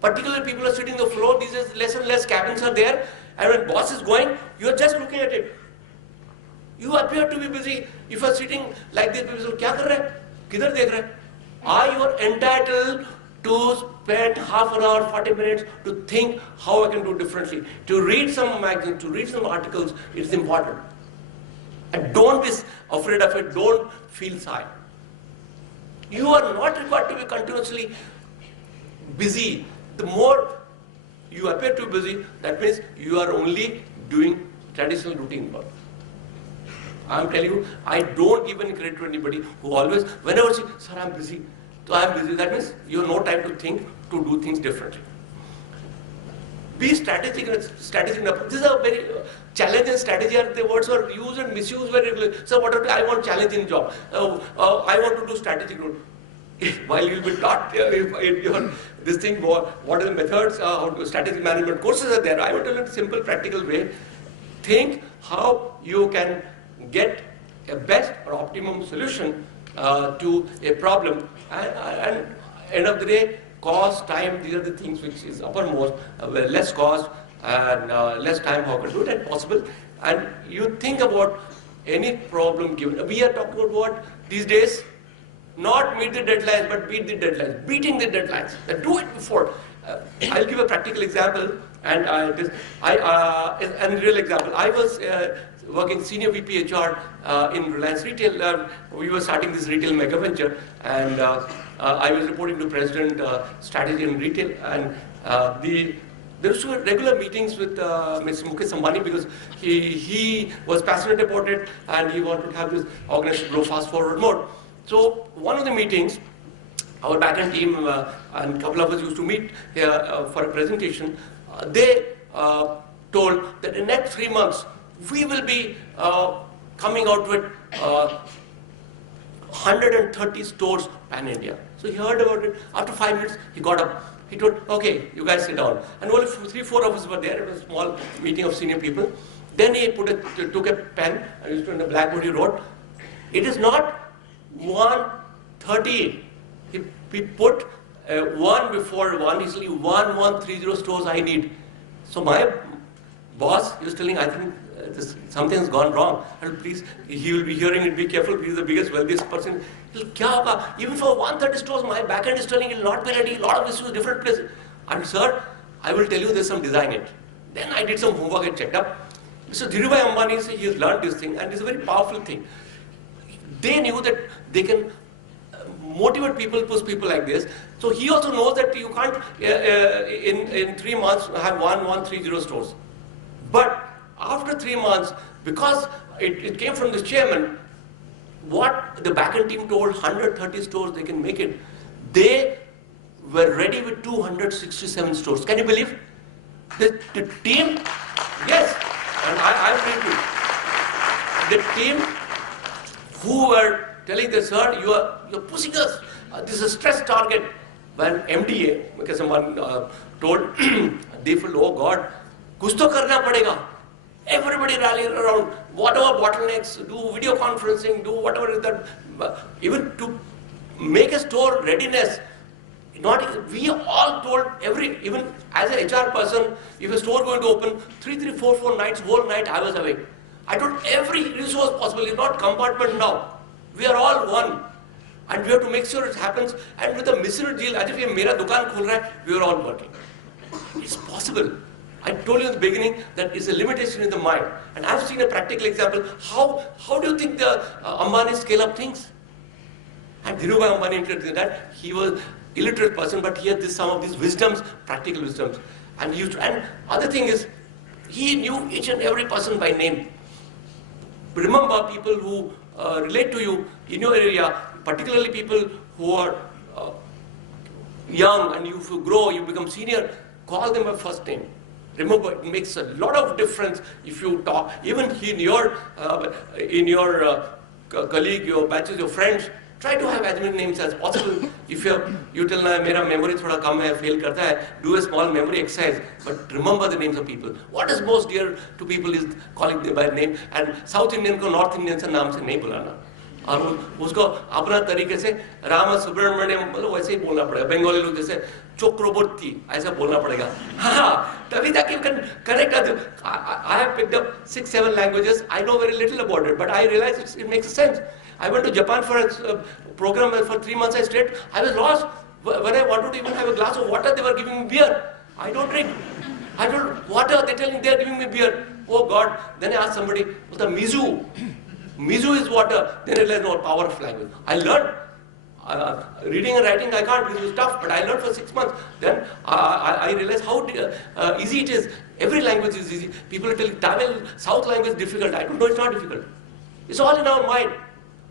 Particularly people are sitting on the floor, these days less and less cabins are there, and when boss is going, you are just looking at it. You appear to be busy. If you are sitting like this, people say, kya kar rahe? Kidhar dekh rahe? Are you entitled to spend half an hour, 40 minutes to think how I can do differently? To read some magazines, to read some articles, it's important. And don't be afraid of it, don't feel shy. You are not required to be continuously busy. The more you appear to be busy, that means you are only doing traditional routine work. I'm telling you, I don't give any credit to anybody who always, whenever say, sir, I'm busy. So I'm busy. That means you have no time to think, to do things differently. Be strategic. This is a very challenging strategy. The words are used and misused very regularly. So what I want challenging job. I want to do strategic role. While you'll be taught this thing, what are the methods, how to strategic management courses are there. I want to learn a simple, practical way. Think how you can get a best or optimum solution to a problem. And end of the day, cost, time, these are the things which is uppermost. Less cost and less time, how can do that possible? And you think about any problem given. We are talking about what these days? Not meet the deadlines, but beat the deadlines. Beating the deadlines. Do it before. I'll give a practical example and real example. I was working senior VP HR in Reliance Retail. We were starting this retail mega venture, and I was reporting to President Strategy and Retail, and there were regular meetings with Mr. Mukesh Ambani because he was passionate about it and he wanted to have this organization grow fast forward mode. So one of the meetings, our backend team and a couple of us used to meet here for a presentation. They told that in the next 3 months, we will be coming out with 130 stores pan-India. So he heard about it. After 5 minutes, he got up. He told, okay, you guys sit down. And only 3-4 of us were there. It was a small meeting of senior people. Then he took a pen and used to on the blackboard he wrote, it is not 130. He put 1 before 1. He's saying 1130 stores I need. So my boss, he was telling, I think something's gone wrong. And please, he will be hearing it, be careful, he's the biggest, wealthiest person. Even for 130 stores, my backend is telling he'll not be ready, a lot of issues, different places. And sir, I will tell you this, some design it. Then I did some homework and checked up. Mr. Dhirubhai Ambani, he has learned this thing, and it's a very powerful thing. They knew that they can motivate people, push people like this. So he also knows that you can't, in 3 months, have 130 stores. But after 3 months, because it came from the chairman, what the backend team told, 130 stores, they can make it. They were ready with 267 stores. Can you believe? The team, yes, and I'm ready to. The team who were telling the sir, you're pushing us. This is a stress target. When MDA, because someone told, they felt, oh God, kuch to karna padega. Everybody rallied around, whatever bottlenecks, do video conferencing, do whatever is that. Even to make a store readiness, we all told even as an HR person, if a store going to open, 3, 4 nights, whole night I was awake. I told every resource possible, it's not compartment now. We are all one. And we have to make sure it happens. And with a missionary deal, as if mera dukaan khul raha hai, we are all working. It's possible. I told you in the beginning that it's a limitation in the mind. And I've seen a practical example. How do you think the Ambani scale up things? And Dhirubhai Ambani interested in that. He was illiterate person, but he had some of these wisdoms, practical wisdoms. And other thing is, he knew each and every person by name. Remember people who relate to you in your area, particularly people who are young, and if you grow, you become senior, call them by first name. Remember, it makes a lot of difference if you talk, even in your colleague, your batches, your friends, try to have as many names as possible. If you tell me, my memory is little kam hai, fail karta hai, do a small memory exercise, but remember the names of people. What is most dear to people is calling them by name, and South Indian ko North Indian se naam se nahi bulana. और उसको अपना तरीके से रामा सुब्रमण्यम मतलब वैसे ही बोलना पड़ेगा. बंगाली लोग जैसे चक्रवर्ती ऐसा बोलना पड़ेगा. हाँ, तभी तक you can connect. I have picked up 6-7 languages. I know very little about it, but I realize it makes sense. I went to Japan for a program for 3 months. I stayed. I was lost. When I wanted to even have a glass of water, they were giving me beer. I don't drink. I don't water. They're telling they are giving me beer. Oh God! Then I asked somebody, "What's the mizu?" Mizu is water. Then I realized, no, power of language. I learned. Reading and writing I can't because it's tough, but I learned for 6 months. Then I realized how easy it is. Every language is easy. People are telling Tamil, South language is difficult. I don't know, it's not difficult. It's all in our mind.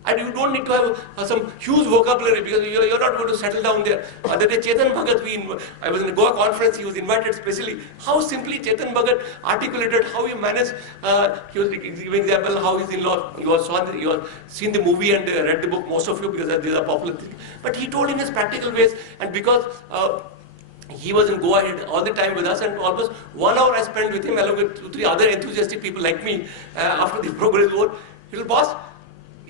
And you don't need to have some huge vocabulary because you're not going to settle down there. Other day, Chetan Bhagat, I was in a Goa conference, he was invited specially. How simply Chetan Bhagat articulated how he managed, he was giving example how his in-law, you have seen the movie and read the book, most of you, because these are popular things. But he told in his practical ways, and because he was in Goa all the time with us, and almost 1 hour I spent with him along with 2-3 other enthusiastic people like me after the program is over. Little boss,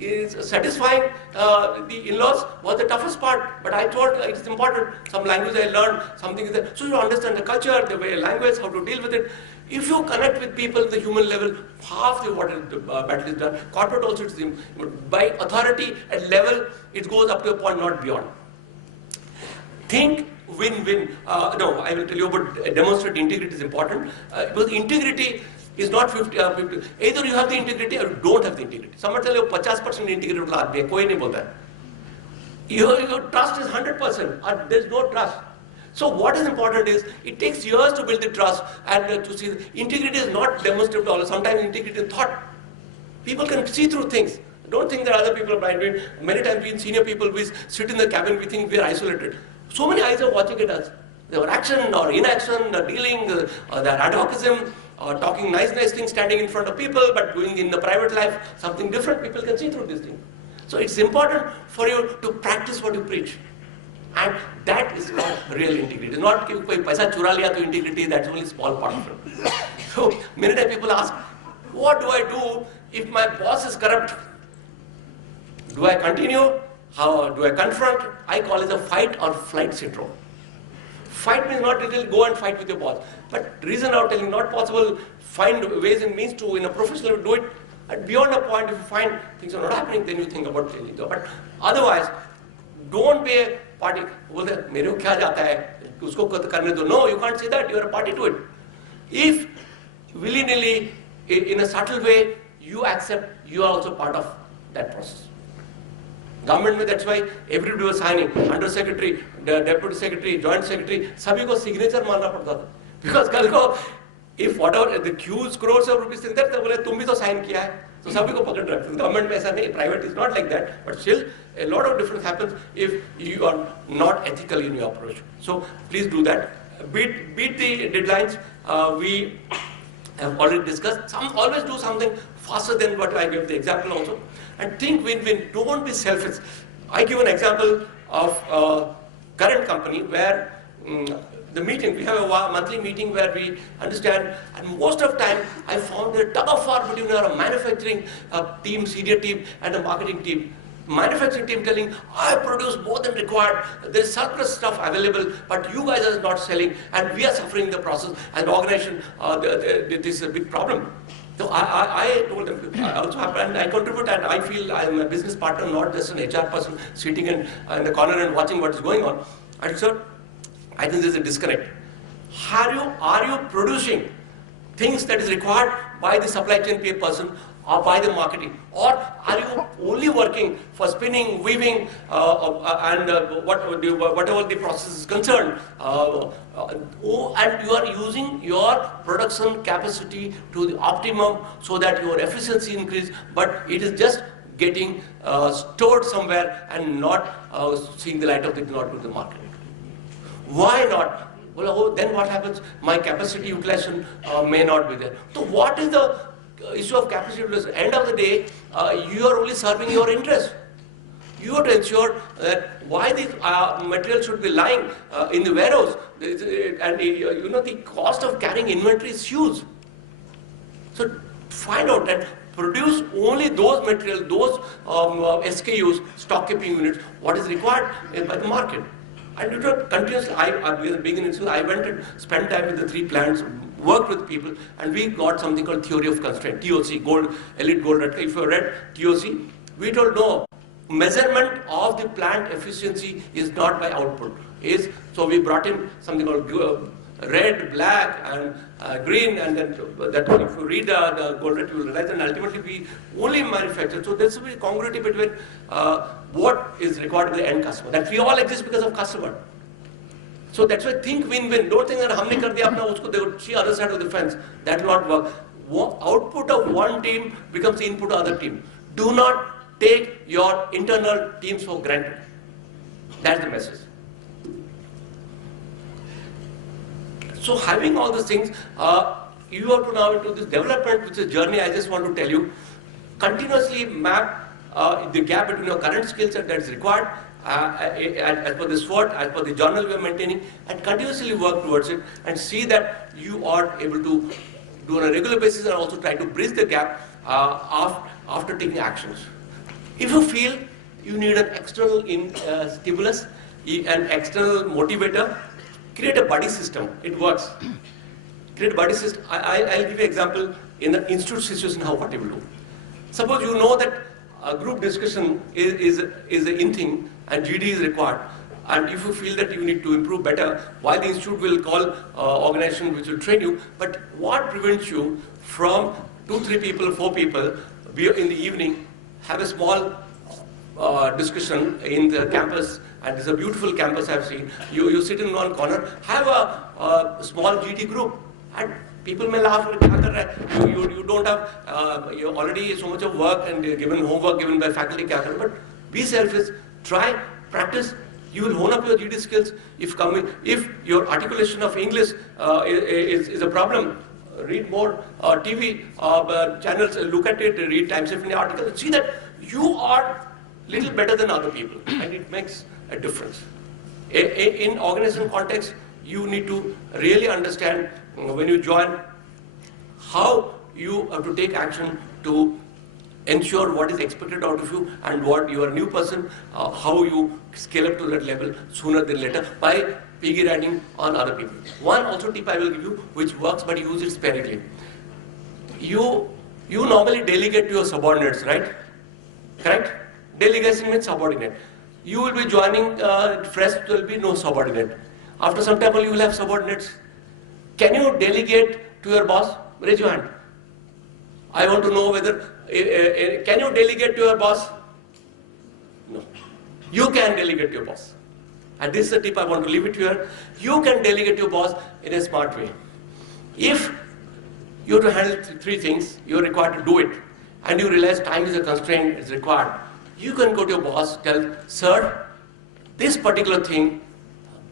is satisfying the in-laws was the toughest part, but I thought it's important. Some language I learned, something is there. So you understand the culture, the way language, how to deal with it. If you connect with people at the human level, half of what the battle is done. Corporate also, it's by authority at level, it goes up to a point, not beyond. Think win-win. No, I will tell you about demonstrate integrity is important. Because integrity is not 50-50. Either you have the integrity or you don't have the integrity. Someone tell you 50% integrity wala aadmi hai, koi nahi bolta hai. Your trust is 100%, or there is no trust. So what is important is, it takes years to build the trust and to see. Integrity is not demonstrated all. Sometimes integrity is thought. People can see through things. Don't think that other people are blind. Many times we senior people, we sit in the cabin, we think we are isolated. So many eyes are watching at us. Their action or inaction, their dealing, their advocism, or talking nice things, standing in front of people, but doing in the private life something different. People can see through this thing. So it's important for you to practice what you preach. And that is not real integrity. It's not कि कोई पैसा चुरा लिया तो integrity, that's only small part of it. So many times people ask, what do I do if my boss is corrupt? Do I continue? How do I confront? I call it a fight or flight syndrome. Fight means not literally go and fight with your boss. But reason out telling not possible, find ways and means to, in a professional way, do it. And beyond a point, if you find things are not happening, then you think about changing. But otherwise, don't pay party. बोलते मेरे को क्या जाता है, उसको करने दो. No, you can't say that. You are a party to it. If willy-nilly, in a subtle way, you accept, you are also part of that process. Government में that's why everybody was signing. Under secretary, the deputy secretary, joint secretary, सभी को signature मानना पड़ता था. Because कल को if whatever the queues crores of rupees in there, तो बोले तुम भी तो sign किया है. So सभी को पकड़ रखते हैं. Government में ऐसा नहीं, private is not like that. But still, a lot of difference happens if you are not ethical in your approach. So please do that. Beat the deadlines. We have already discussed. Always do something faster than what I gave the example also. And think win-win. Don't be selfish. I give an example of current company where the meeting, we have a monthly meeting where we understand, and most of the time I found a tug of war between our manufacturing team, senior team, and the marketing team. Manufacturing team telling, I produce more than required, there is surplus stuff available, but you guys are not selling, and we are suffering in the process, and the organization, this is a big problem. So I told them, I also have, and I contribute, and I feel I am a business partner, not just an HR person sitting in the corner and watching what is going on. I said, I think there is a disconnect. Are you producing things that is required by the supply chain person or by the marketing? Or are you only working for spinning, weaving, and whatever the process is concerned? And you are using your production capacity to the optimum so that your efficiency increase, but it is just getting stored somewhere and not seeing the light of the not to the market. Why not? Well, then what happens? My capacity utilization may not be there. So what is the issue of capacity utilization? End of the day, you are only serving your interest. You have to ensure that why this material should be lying in the warehouse, and the cost of carrying inventory is huge. So find out and produce only those materials, those SKUs, stock keeping units, what is required by the market. And continuously, I went and spent time with the 3 plants, worked with people, and we got something called theory of constraint, TOC, elite gold. If you read TOC, we told no, measurement of the plant efficiency is not by output. So we brought in something called red, black, and green, and then that if you read the gold rate, you will realize, and ultimately we only manufacture. So there's a congruity between what is required by the end customer. That we all exist because of customer. So that's why think win-win. Don't think that humne kar diya apna usko, they would see other side of the fence. That will not work. Output of one team becomes input of other team. Do not take your internal teams for granted. That's the message. So having all these things, you have to now into this development, which is a journey. I just want to tell you, continuously map the gap between your current skill set that is required as per the SWOT, as per the journal we are maintaining, and continuously work towards it and see that you are able to do on a regular basis and also try to bridge the gap after taking actions. If you feel you need an external stimulus, an external motivator, create a buddy system. It works. Create a buddy system. I'll give you an example in the institute situation what you will do. Suppose you know that a group discussion is an in thing and GD is required, and if you feel that you need to improve better, while the institute will call organization which will train you, but what prevents you from 2, 3 people, 4 people in the evening have a small discussion in the campus, and it's a beautiful campus I've seen. You sit in one corner, have a small GD group, and people may laugh, you don't have, you already so much of work and given homework given by faculty, but be selfish, try, practice, you will hone up your GD skills. If your articulation of English is a problem, read more TV channels, look at it, read Times of India articles, see that you are little better than other people, and it makes a difference. In organization context, you need to really understand when you join how you have to take action to ensure what is expected out of you, and what you are a new person, how you scale up to that level sooner than later by piggy riding on other people. One also tip I will give you which works, but use it sparingly. You normally delegate to your subordinates, right? Correct? Delegation means subordinate. You will be joining fresh, there will be no subordinate. After some time, you will have subordinates. Can you delegate to your boss? Raise your hand. I want to know whether, can you delegate to your boss? No. You can delegate to your boss. And this is the tip I want to leave it here. You can delegate to your boss in a smart way. If you have to handle three things, you are required to do it, and you realize time is a constraint, it's required, you can go to your boss, tell, sir, this particular thing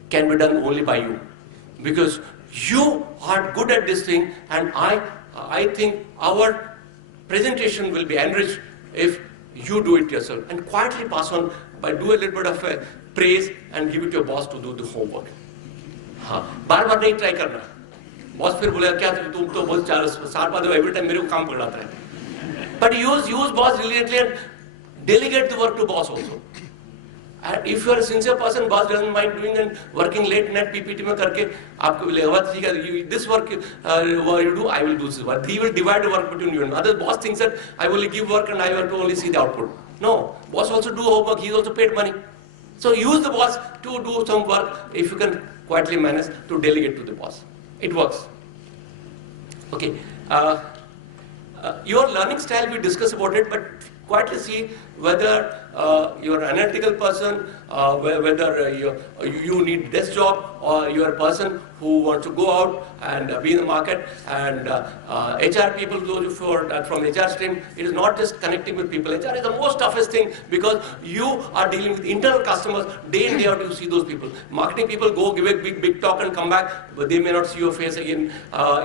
can be done only by you. Because you are good at this thing, and I think our presentation will be enriched if you do it yourself. And quietly pass on, by do a little bit of praise and give it to your boss to do the homework. हाँ, बार-बार नहीं try करना. Boss फिर बोलेगा क्या तुम तो बहुत सार पाते हो, every time मेरे को काम पकड़ाता है. But use boss brilliantly and delegate the work to boss also. And if you are a sincere person, boss doesn't mind doing and working late night PPT में करके आपको बोलेगा ठीक है, this work you do, I will do this work. He will divide the work between you and other. Boss thinks that I will give work and I have to only see the output. No, boss also do homework. He is also paid money. So use the boss to do some work if you can quietly manage to delegate to the boss. It works. Okay. Your learning style, we discuss about it, but quietly see whether you're an analytical person, whether you need this job, or you're a person who wants to go out and be in the market. And HR people, those from HR stream, it is not just connecting with people. HR is the most toughest thing because you are dealing with internal customers. Day in, day out, you see those people. Marketing people go give a big talk and come back, but they may not see your face again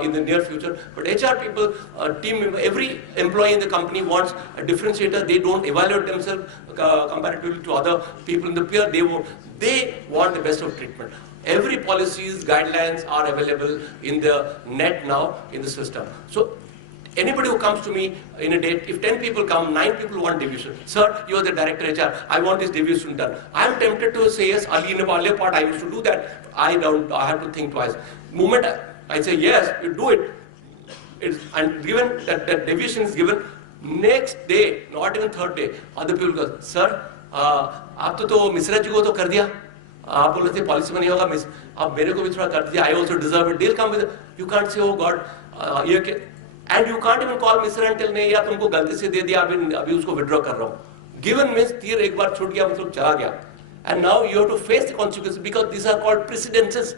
in the near future. But HR people, team member, every employee in the company wants a differentiator. They don't evaluate themselves comparatively to other people in the peer. They want the best of treatment. Every policies, guidelines are available in the net now in the system. So anybody who comes to me in a day, if 10 people come, 9 people want deviation. Sir, you are the director HR. I want this deviation done. I am tempted to say yes. Early in the earlier part, I used to do that. I have to think twice. Moment I say yes, you do it. And given that deviation is given, next day, not even third day, other people go, sir, आप तो मिश्रा जी को तो कर दिया, आप बोल रहे थे पॉलिसी में नहीं होगा, अब मेरे को भी थोड़ा कर दिया, I also deserve it. They'll come with, you can't say, oh God, and you can't even call Mr. and tell नहीं यार तुमको गलती से दे दिया, अभी उसको withdraw कर रहा हूँ. Given means तीर एक बार छूट गया मतलब चला गया, and now you have to face the consequences because these are called precedences.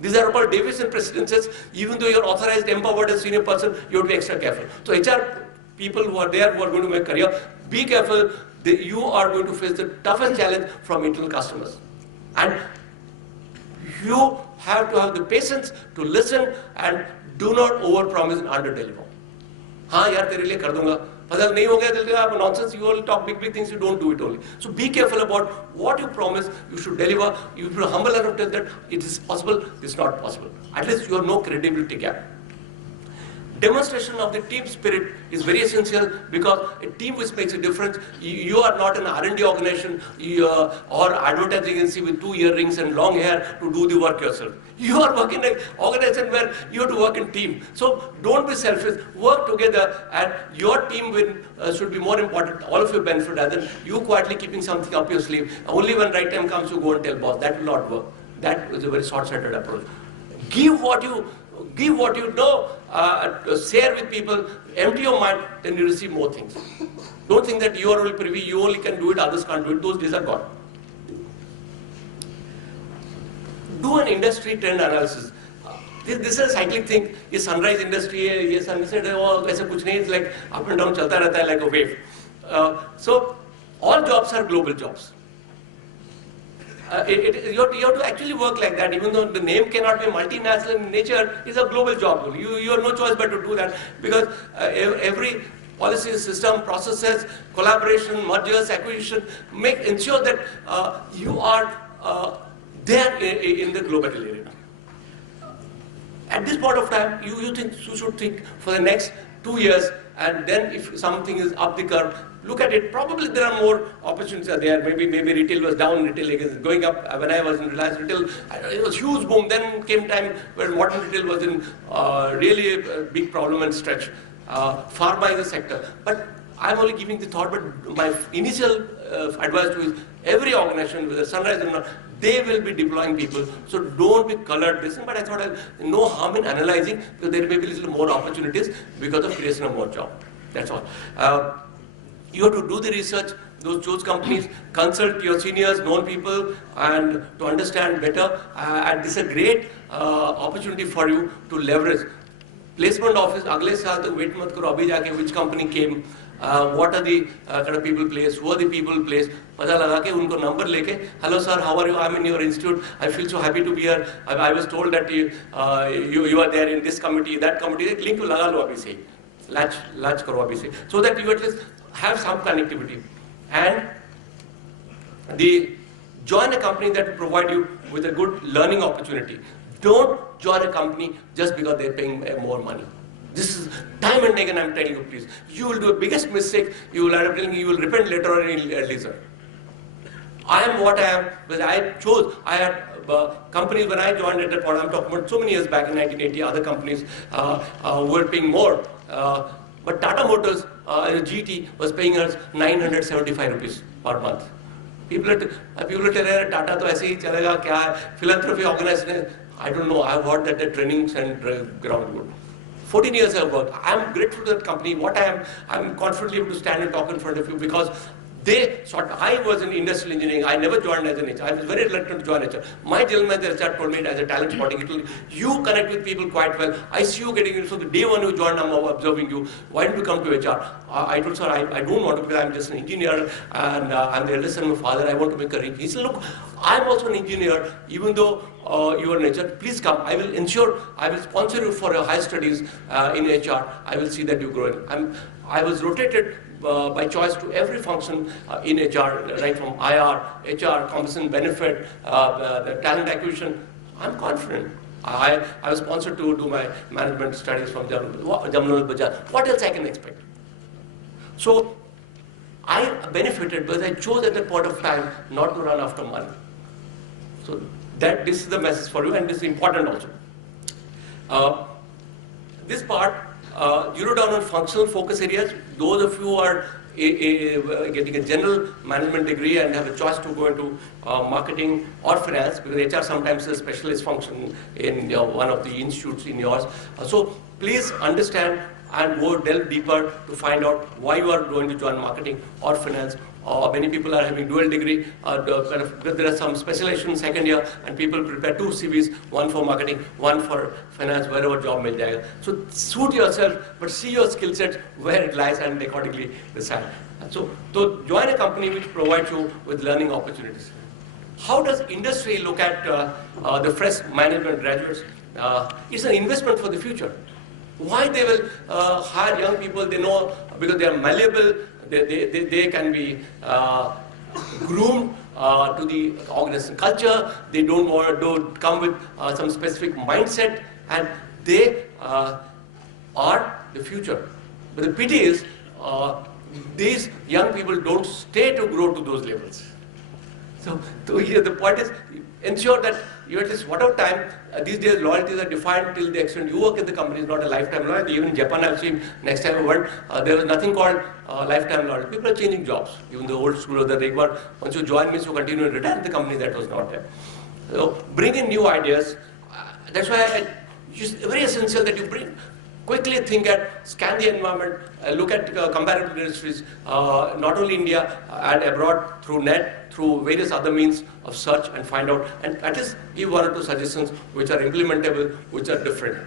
These are called deviation precedences. Even though you're authorized, empowered as senior person, you have to be extra careful. So HR people who are there, who are going to make career, be careful. You are going to face the toughest challenge from internal customers. And you have to have the patience to listen and do not overpromise and underdeliver. हाँ यार तेरे लिए कर दूंगा, पता नहीं हो गया तो आप nonsense. You will talk big things. You don't do it only. So be careful about what you promise. You should deliver. You should be humble enough to tell that it is possible. It is not possible. At least you have no credibility gap. Demonstration of the team spirit is very essential because a team which makes a difference. You are not an R&D organization or advertising agency with 2 earrings and long hair to do the work yourself. You are working in an organization where you have to work in team. So don't be selfish. Work together, and your team should be more important. All of you benefit rather than you quietly keeping something up your sleeve. Only when right time comes you go and tell boss. That will not work. That is a very short-sighted approach. Give what you know, share with people, empty your mind, then you receive more things. Don't think that you are only privy, you only can do it, others can't do it. Those days are gone. Do an industry trend analysis. This is a cyclic thing. ये sunrise industry है, ये sunset है, और ऐसा कुछ नहीं. It's like up and down चलता रहता है like a wave. So all jobs are global jobs. You have to actually work like that, even though the name cannot be multinational in nature. It's a global job. You have no choice but to do that because every policy system, processes, collaboration, mergers, acquisition, ensure that you are there in the global area. At this point of time, you should think for the next 2 years, and then if something is up the curve, look at it. Probably there are more opportunities are there. Maybe retail was down, retail is going up. When I was in Reliance Retail, it was huge boom. Then came time where modern retail was in really a big problem and stretch. Pharma is a sector. But I'm only giving the thought, but my initial advice to is every organization, whether Sunrise or not, they will be deploying people. So don't be colored this, but I thought no harm in analyzing, because there may be little more opportunities because of creation of more job. That's all. You have to do the research, those companies, consult your seniors, known people, and to understand better. And this is a great opportunity for you to leverage. Placement office, अगले साल तक wait मत करो, अभी जाके which company came, what are the kind of people placed, who are the people placed, पता लगा के उनको number लेके, hello sir, how are you, I'm in your institute, I feel so happy to be here, I was told that you are there in this committee, that committee, एक link लगा लो अभी से, latch करो अभी से, so that you at least have some connectivity. And join a company that will provide you with a good learning opportunity. Don't join a company just because they're paying more money. This is time and again I'm telling you, please. You will do a biggest mistake, you will end up telling you will repent later or later. I am what I am because I chose, I had companies when I joined at that point, I'm talking about so many years back in 1980, other companies were paying more. But Tata Motors, GT, was paying us 975 rupees per month. People tell Tata to aise hi chalega, kya hai? Philanthropy organization, I don't know, I've heard that the training center ground good. 14 years I've worked. I'm grateful to that company. What I'm confidently able to stand and talk in front of you because I was in industrial engineering. I never joined as an HR. I was very reluctant to join HR. My general manager HR told me as a talent spotting, he told me, you connect with people quite well. I see you getting in. So the day one you joined, I'm observing you. Why don't you come to HR? I told sir, I don't want to because I'm just an engineer and I'm the eldest son of my father. I want to make a career. He said, look, I'm also an engineer. Even though you are an HR, please come. I will ensure, I will sponsor you for your high studies in HR. I will see that you grow in. I was rotated by choice to every function in HR, right from IR, HR, compensation benefit, the talent acquisition. I'm confident. I was sponsored to do my management studies from Jamnal Bajaj. What else I can expect? So I benefited because I chose at that point of time not to run after money. So this is the message for you, and this is important also. This part, zero down on functional focus areas. Those of you who are getting a general management degree and have a choice to go into marketing or finance, because HR sometimes is a specialist function in one of the institutes in yours. So please understand and go delve deeper to find out why you are going to join marketing or finance. Many people are having dual degree. There are some specialization second year, and people prepare 2 CVs, one for marketing, one for finance, wherever job mil jayega. So suit yourself, but see your skill set where it lies and accordingly decide. So join a company which provides you with learning opportunities. How does industry look at the fresh management graduates? It's an investment for the future. Why they will hire young people? They know because they are malleable. They can be groomed to the organization culture. They don't want to come with some specific mindset, and they are the future. But the pity is these young people don't stay to grow to those levels. So here the point is ensure that you at least whatever time, these days loyalties are defined till the extent you work in the company is not a lifetime loyalty. Even in Japan I've seen next time I went, there was nothing called lifetime loyalty. People are changing jobs. Even the old school of the Raymond, once you join means you continue and retire in the company, that was not there. So bring in new ideas. That's why it's very essential that you quickly think scan the environment, look at comparative industries, not only India and abroad through net, through various other means of search and find out, and at least give 1 or 2 suggestions which are implementable, which are different.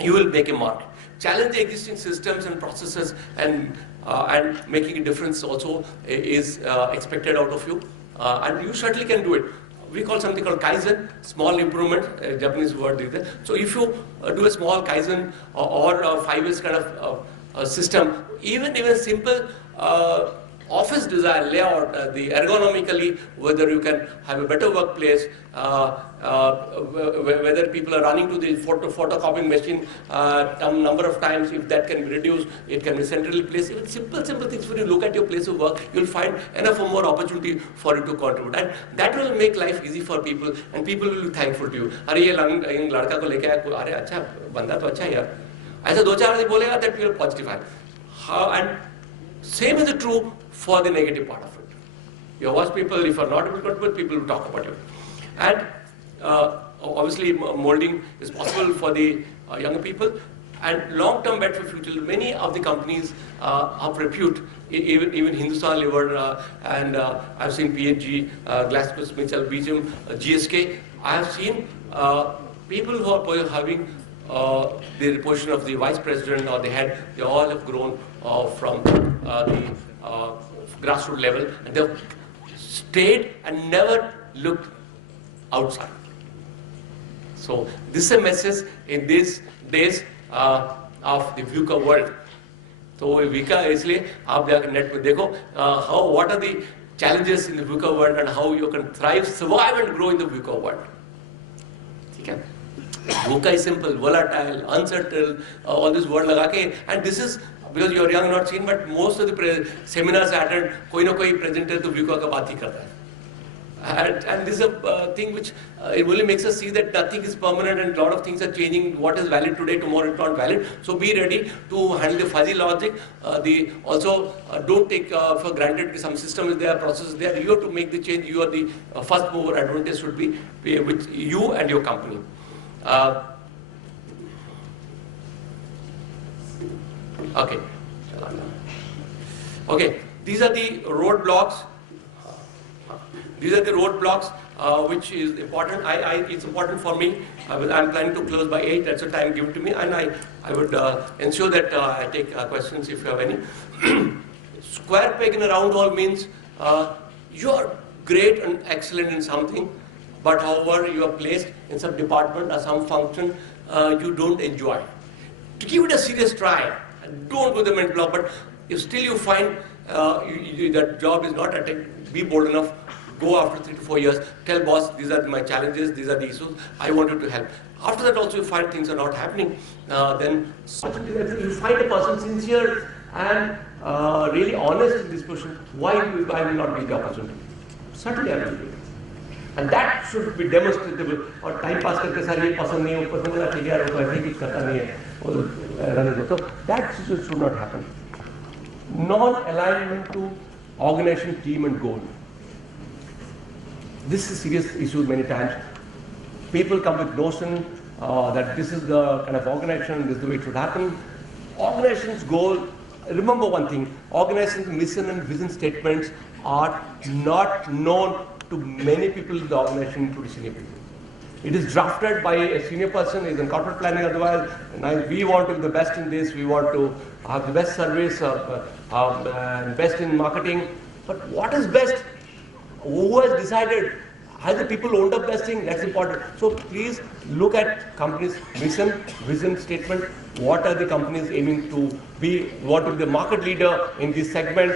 You will make a mark. Challenge the existing systems and processes, and making a difference also is expected out of you, and you certainly can do it. We call something called Kaizen, small improvement, a Japanese word is there. So if you do a small Kaizen or a 5 years kind of system, even simple office design, layout, the ergonomically, whether you can have a better workplace, whether people are running to the photocopying machine number of times, if that can be reduced, it can be centrally placed. Even simple things, when you look at your place of work, you'll find enough or more opportunity for you to contribute. And that will make life easy for people, and people will be thankful to you. अरे ये लड़का को लेके आया, अरे अच्छा बंदा तो अच्छा है यार. ऐसा 2-4 आदमी बोलेगा that you will positify. And Same is true for the negative part of it. You watch people, if you are not able to contribute, people will talk about you. And obviously molding is possible for the younger people. And long-term bet for future, many of the companies of repute, even Hindustan Lever, and I've seen P&G, GlaxoSmithKline, Beecham, GSK. I have seen people who are having the position of the vice president or the head, they all have grown from the grassroots level, and they've stayed and never looked outside. So this is a message in these days of the VUCA world. So VUCA, इसलिए आप जाकर net पे देखो what are the challenges in the VUCA world and how you can thrive, survive and grow in the VUCA world. ठीक है? VUCA is simple, volatile, uncertain, all this word लगा के, and this is because you are young, not seen, but most of the seminars I attend, कोई ना कोई presenter तो VUCA का बात ही करता है. And this is a thing which it really makes us see that nothing is permanent and a lot of things are changing. What is valid today, tomorrow it's not valid. So be ready to handle the fuzzy logic. Also don't take for granted some system is there, process is there. You have to make the change. You are the first mover. Advantage should be with you and your company. Okay, these are the roadblocks. These are the roadblocks which is important. It's important for me. I'm planning to close by 8. That's the time given to me, and I would ensure that I take questions if you have any. Square peg in a round hole means you are great and excellent in something, but however you are placed in some department or some function you don't enjoy. To give it a serious try, don't go the mental block. But if still you find that job is not attained, be bold enough. Go after 3 to 4 years, tell boss, these are my challenges, these are the issues, I want you to help. After that also you find things are not happening, then you find a person sincere and really honest in this position, why I will not be the opportunity? Certainly I will do it. And that should be demonstrable. Or time pass करके सारी ये पसंद नहीं है, वो पसंद नहीं है, वो ऐसे कुछ करता नहीं है. So that should not happen. Non-alignment to organization, team and goal. This is a serious issue many times. People come with notion that this is the kind of organization, this is the way it should happen. Organization's goal, remember one thing, organization's mission and vision statements are not known to many people in the organization, including senior people. It is drafted by a senior person, is in corporate planning otherwise, and we want to be the best in this, we want to have the best service, and best in marketing. But what is best? Who has decided? Has the people owned up best thing? That's important. So please look at company's mission, vision statement. What are the companies aiming to be? What will be the market leader in this segment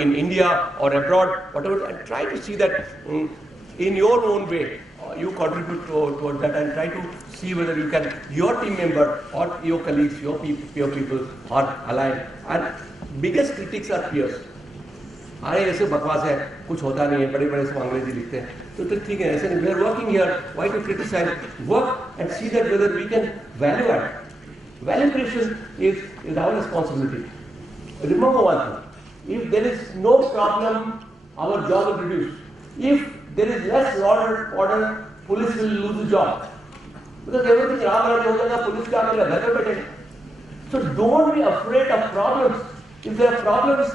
in India or abroad? Whatever. And try to see that in your own way. You contribute toward that and try to see whether you can, your team member or your colleagues, your people are aligned. And biggest critics are peers. अरे ऐसे बकवास है, कुछ होता नहीं है, बड़े-बड़े से अंग्रेजी लिखते हैं, तो ठीक है, ऐसे नहीं. We are working here. Why to criticize? Work and see that whether we can value add. Value creation is our responsibility. Remember one thing: if there is no problem, our job will reduce. If there is less order, police will lose the job. Because everything Ram हो जाएगा, police क्या करेगा, घर पे बैठेगा. So don't be afraid of problems. If there are problems,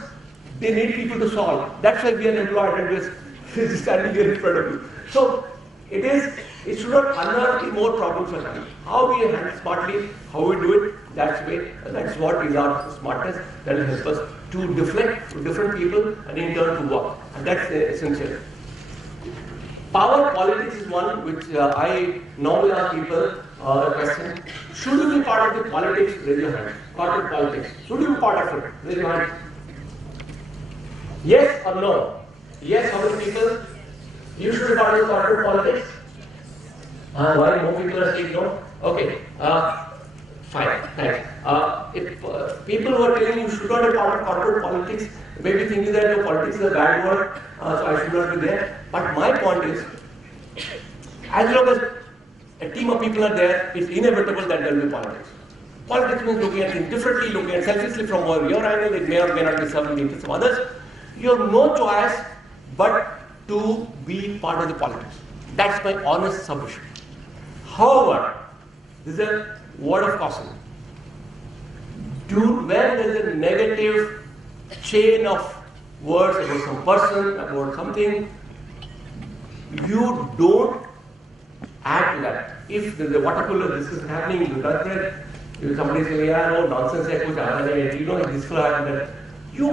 they need people to solve. That's why we are employed and we're standing here in front of you. So it should not unearth more problems for us. How we handle smartly, how we do it, that's what is our smartness that will help us to deflect to different people and in turn to work. And that's essential. Power politics is one which I normally ask people a question. Should you be part of the politics? Raise your hand. Corporate politics. Should you be part of it? Raise your hand. Yes or no? Yes, how many people? You should be part of corporate politics? Why more people are saying no? Okay, fine, thanks. If people who are telling you should not be part of corporate politics, maybe thinking that your politics is a bad word, so I should not be there. But my point is, as long as a team of people are there, it's inevitable that there will be politics. Politics means looking at things differently, looking at selfishly from your angle, it may or may not be serving the interests of others. You have no choice but to be part of the politics. That's my honest submission. However, this is a word of caution. When there is a negative chain of words about some person, about something, you don't add to that. If there is a water cooler discussion happening, you touch it, if somebody says, yeah, no, nonsense, you know, this will happen, that. You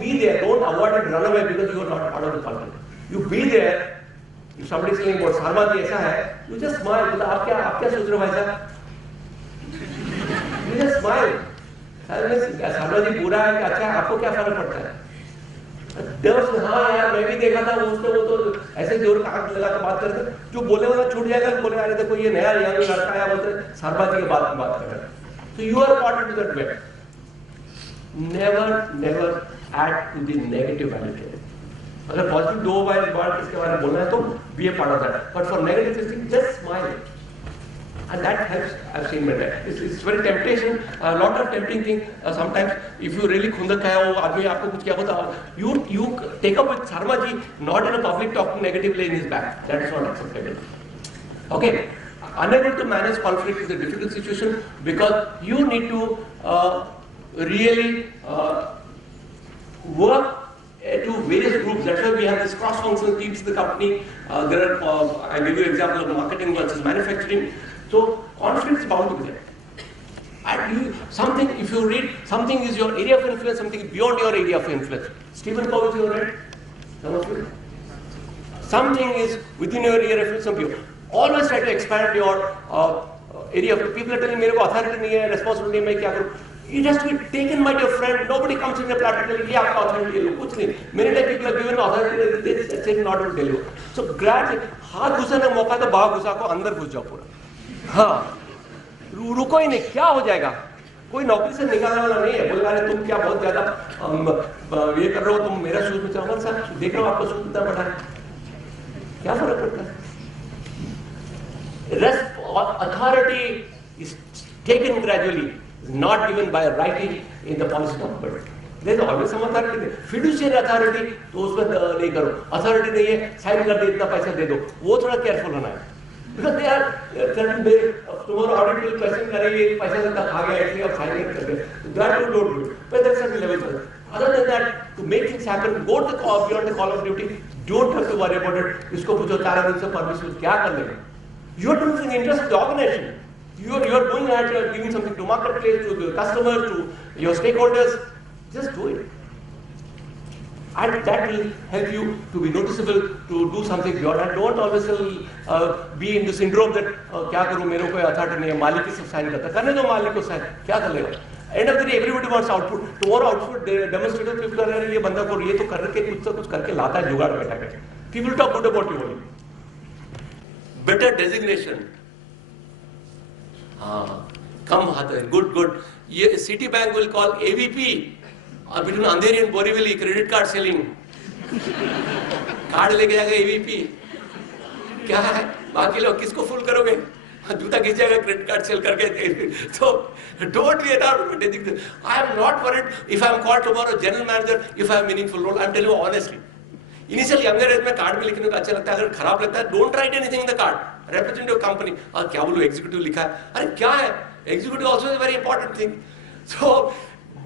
be there, don't avoid it, run away because you are not part of the politics. You be there, if somebody is saying about Sarma ji aisa hai, you just smile, aap kya soch rahe ho bhai sahab? You just smile. Sarma ji बुरा है कि अच्छा है, आपको क्या फर्क पड़ता है? डर हाँ यार मैं भी देखा था उसने वो तो ऐसे जोर कागज लगा के बात करते जो बोले वाला छूट जाएगा बोले अरे देखो ये नया यंग लड़का आया बोलते शर्मा जी के बात कर रहे हैं. So you are part of that way. Never add to the negative attitude. अगर पॉजिटिव दो बार इसके बारे में बोलना है तो be a part of that. But for negative things, just smile. And that helps, I've seen better. It's very temptation, a lot of tempting thing. Sometimes, if you really khundak hai, wo aadmi aapko kuch kya hota, you take up with Sharma ji, not in a public talking negatively in his back. That is not acceptable. Okay, unable to manage conflict is a difficult situation because you need to really work to various groups. That's why we have this cross-functional teams in the company. There are, I'll give you an example of marketing versus manufacturing. So conflict is bound to be there. And something, if you read, something is your area of influence, something is beyond your area of influence. Stephen Covey, you read? Some of you? Something is within your area of influence, some people. Always try to expand your area of, people are telling me, authority nahi hai, responsibility nahi, kya karu? It has to be taken by your friend. Nobody comes in a platform and tells you, authority hai, kuch nahi. Many times people are given authority, they say not to tell you. So gradually, हाथ घुसाने का मौका तो बाहर घुसा को अंदर घुस जाओ पूरा. हाँ, रुको ही नहीं, क्या हो जाएगा? कोई नौकरी से निकालने वाला नहीं है. बोलना है तुम क्या बहुत ज्यादा ये कर रहे हो, तुम मेरा शूज में चलो हमारे साथ देख रहे हो आपका शूज कितना बड़ा है, क्या फर्क पड़ता है? Authority is taken gradually, is not given by writing in the policy document. There is always some authority. Fiduciary authority, तो उसमें नहीं करो. Authority नहीं है, साइन कर दे, इतना पैसा दे दो. वो थोड़ा careful होना है. Because they are certain way, tomorrow audit will question करेंगे, पैसा देता खा गया इसलिए अब साइन कर दे. That you don't do it. But there are certain levels. Other than that, to make things happen, go to the call, beyond the call of duty. Don't have to worry about it. इसको पूछो 4 दिन से permission क्या कर लेगा? You are doing in the interest of the organization. You are doing that, you are giving something to marketplace, to the customer, to your stakeholders. Just do it. And that will help you to be noticeable, to do something beyond. And don't always be in the syndrome that क्या करूँ मेरे को authority नहीं है, मालिक ही सब sign करता है. करने दो मालिक को sign, क्या कर लेगा? End of the day, everybody wants output. Tomorrow output, demonstrative people are ये बंदा को ये तो करके कुछ करके लाता है जुगाड़ बैठा के. People talk good about you only. Better designation. Come Hatha, good. Citibank will call AVP. Between Andheri and Borivali, credit card selling. Card लेके जाएगा AVP. क्या है? बाकी लोग किसको फुल करोगे? जूता खींच जाएगा credit card sell करके. So don't be alarmed. I am not worried if I am called tomorrow general manager if I have meaningful role. I am telling you honestly. Initially younger age में card में लिखने को अच्छा लगता है, अगर खराब लगता है don't write anything in the card. Represent your company. क्या बोलूँ executive लिखा है? अरे क्या है? Executive also is a very important thing. So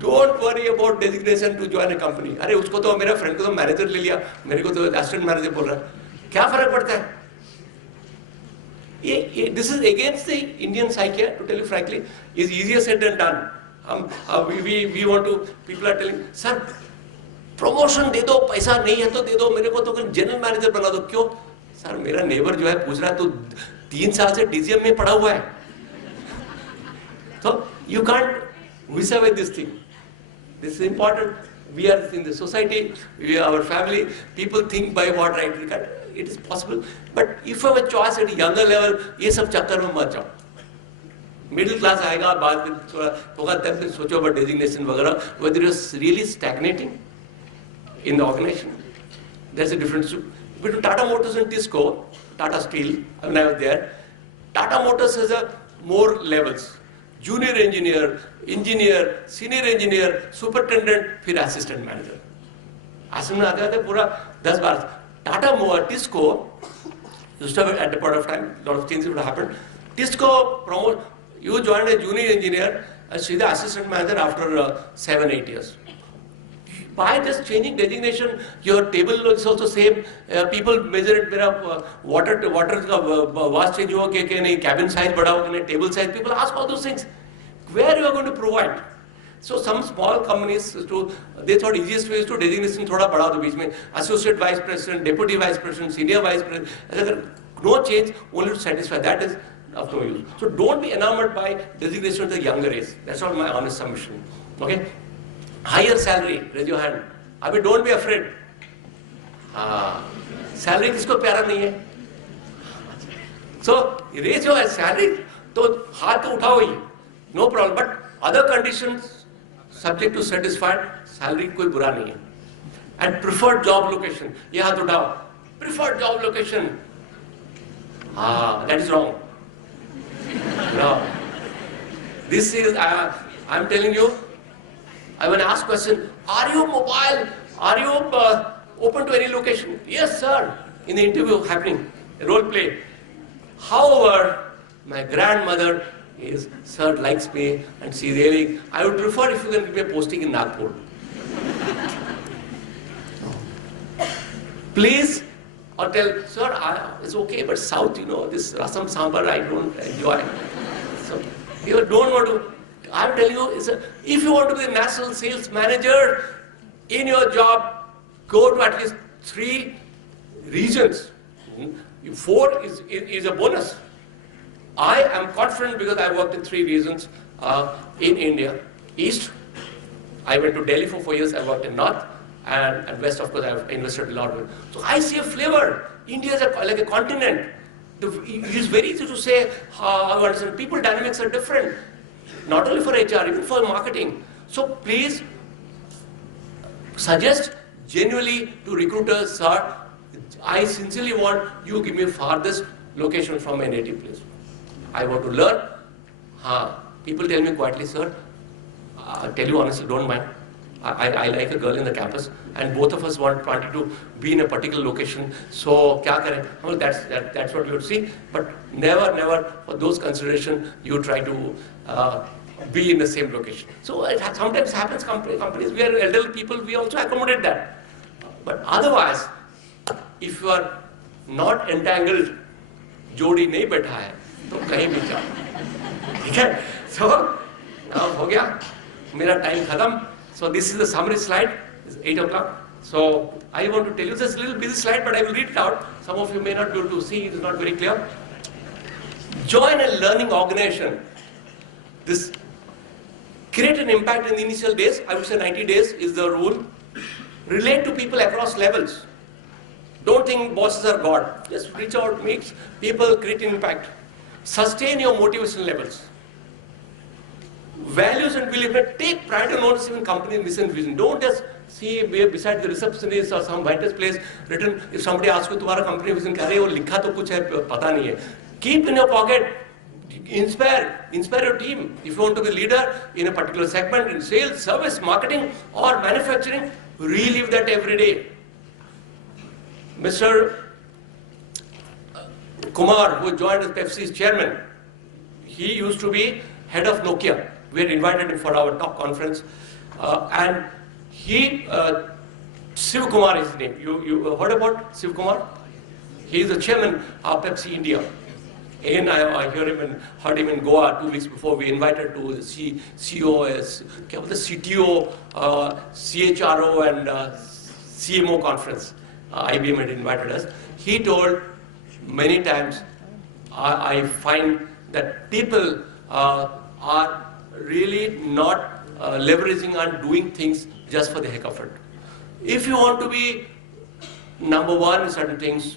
don't worry about designation to join a company. अरे उसको तो मेरा friend को तो manager ले लिया, मेरे को तो assistant manager बोल रहा है. क्या फर्क पड़ता है? This is against the Indian psyche, to tell you frankly, is easier said than done. We want to, people are telling, sir, promotion दे दो, पैसा नहीं है तो दे दो, मेरे को तो जनरल मैनेजर बना दो. क्यों? सर मेरा नेबर जो है पूछ रहा है तो 3 साल से DCM में पढ़ा हुआ है. So you can't miss away this thing. This is important. We are in the society, we are our family. People think by what right we can. It is possible. But if you have a choice at a younger level, ये सब चक्कर में मत जाओ. Middle class आएगा बाद में थोड़ा होगा तब फिर सोचो about designation वगैरह. Whether you're really stagnating in the organization, there's a difference between Tata Motors and Tata Steel. When I was there, Tata Motors has more levels. junior engineer, engineer, senior engineer, superintendent, फिर assistant manager. Assistant में आते आते पूरा 10-12. Tata Moore, Tisco, used to have at the point of time, a lot of things would have happened. Tisco promote, you joined a junior engineer, and see the assistant manager after 7-8 years. By just changing designation, your table is also same. People measure it. मेरा water का vast change हुआ कि नहीं cabin size बढ़ा हो कि नहीं table size. People ask all those things. Where you are going to provide? So some small companies they thought easiest way is to designation थोड़ा बढ़ा दो बीच में. Associate vice president, deputy vice president, senior vice president. अगर no change, only to satisfy. That is of no use. So don't be enamored by designation at the younger age. That's all my honest submission. Okay. Higher salary, raise your hand. Abhi don't be afraid. Salary किसको प्यारा नहीं है? So raise your salary, तो हाथ तो उठाओ ही, no problem. But other conditions subject to satisfied, salary कोई बुरा नहीं है. And preferred job location, ये हाथ उठाओ. Preferred job location. That is wrong. No. This is I'm telling you. I will ask question, are you mobile? Are you open to any location? Yes, sir. In the interview happening, role play. However, my grandmother likes me and she really, I would prefer if you can give me a posting in Nagpur. Please, or tell, sir, it's okay, but South, this rasam sambar I don't enjoy. So, you don't want to. I'm telling you, if you want to be the national sales manager in your job, go to at least 3 regions. 4 is a bonus. I am confident because I worked in 3 regions in India. East, I went to Delhi for 4 years, I worked in North, and West, of course, I've invested a lot. So I see a flavor. India is like a continent. It is very easy to say, people dynamics are different. Not only for HR, even for marketing. So please suggest genuinely to recruiters, sir, I sincerely want you give me farthest location from my native place. I want to learn. People tell me quietly, sir, I'll tell you honestly, don't mind. I like a girl in the campus, and both of us wanted to be in a particular location. So, kya kare? Well, that's what you would see. But never for those considerations you try to be in the same location. So it sometimes happens. Companies, we are elderly people, we also accommodate that. But otherwise, if you are not entangled, जोड़ी नहीं बैठा है, तो कहीं भी जाओ. ठीक है? So now हो गया. मेरा time खत्म. So this is the summary slide. It's 8 o'clock. So I want to tell you this little busy slide, but I will read it out. Some of you may not be able to see. It is not very clear. Join a learning organization. This create an impact in the initial days. I would say 90 days is the rule. Relate to people across levels. Don't think bosses are God. Just reach out, meet people, create an impact. Sustain your motivation levels. Values and belief. Take pride and ownership in company's mission and vision. Don't just see beside the receptionist or some vital place written. If somebody asks you, "तुम्हारा company vision क्या है?" वो लिखा तो कुछ है, पता नहीं है. Keep in your pocket. Inspire your team. If you want to be a leader in a particular segment in sales, service, marketing, or manufacturing, relive that every day. Mr. Kumar, who joined as Pepsi's chairman, he used to be head of Nokia. We had invited him for our top conference, and he, Shiv Kumar is his name. You heard about Shiv Kumar? He is the chairman of Pepsi India. And I heard him in Goa 2 weeks before. We invited to the COS, the CTO, CHRO, and CMO conference. IBM had invited us. He told many times, I find that people are really not leveraging on doing things just for the heck of it. If you want to be number one in certain things,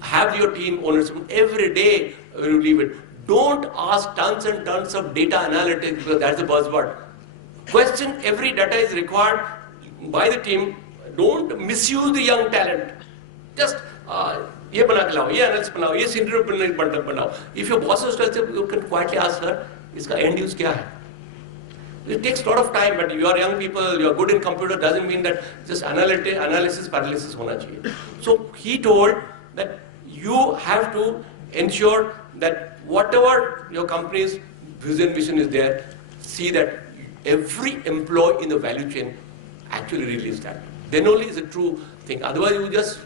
have your team ownership every day. You leave it. Don't ask tons and tons of data analytics because that's the buzzword. Question every data is required by the team. Don't misuse the young talent. Just ये बना के लाओ, ये analysis बनाओ, ये syndrome बनाओ. If your boss tells you, you can quietly ask her, इसका end use क्या है? It takes a lot of time, but you are young people, you are good in computer, doesn't mean that just analysis paralysis होना चाहिए. So he told that you have to ensure that whatever your company's vision mission is there, see that every employee in the value chain actually realize that. Then only is a true thing. Otherwise, you just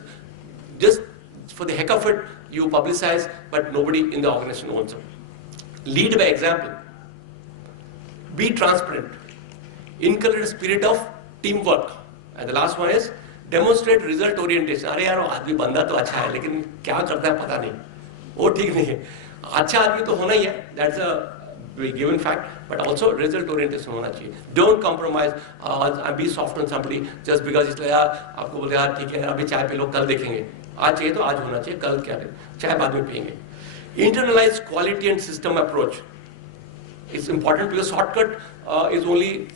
for the heck of it, you publicize, but nobody in the organization owns it. Lead by example. Be transparent. Inculcate a spirit of teamwork. And the last one is demonstrate result orientation. अरे यार आदमी बंदा तो अच्छा है, लेकिन क्या करता है पता नहीं. वो ठीक नहीं है. अच्छा आदमी तो होना ही है. That's a given fact. But also result orientation होना चाहिए. Don't compromise and be soft on somebody just because इसलिए यार आपको बोले यार ठीक है अभी चाय पे लो कल देखेंगे. आज चाहिए तो आज होना चाहिए, कल क्या करें? चाय बाद में पिएंगे. Internalize quality and system approach. It's important because shortcut is only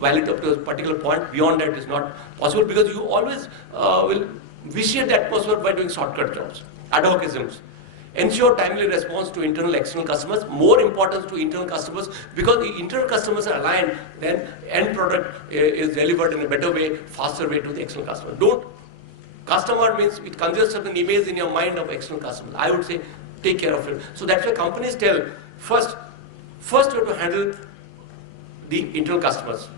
valid up to a particular point. Beyond that is not possible because you always will vitiate the atmosphere by doing shortcut jobs. Advocacisms. Ensure timely response to internal external customers. More importance to internal customers because the internal customers are aligned, then end product is delivered in a better way, faster way to the external customer. Don't. Customer means it conjures certain image in your mind of external customers. I would say take care of it. So that's why companies tell first you have to handle the internal customers.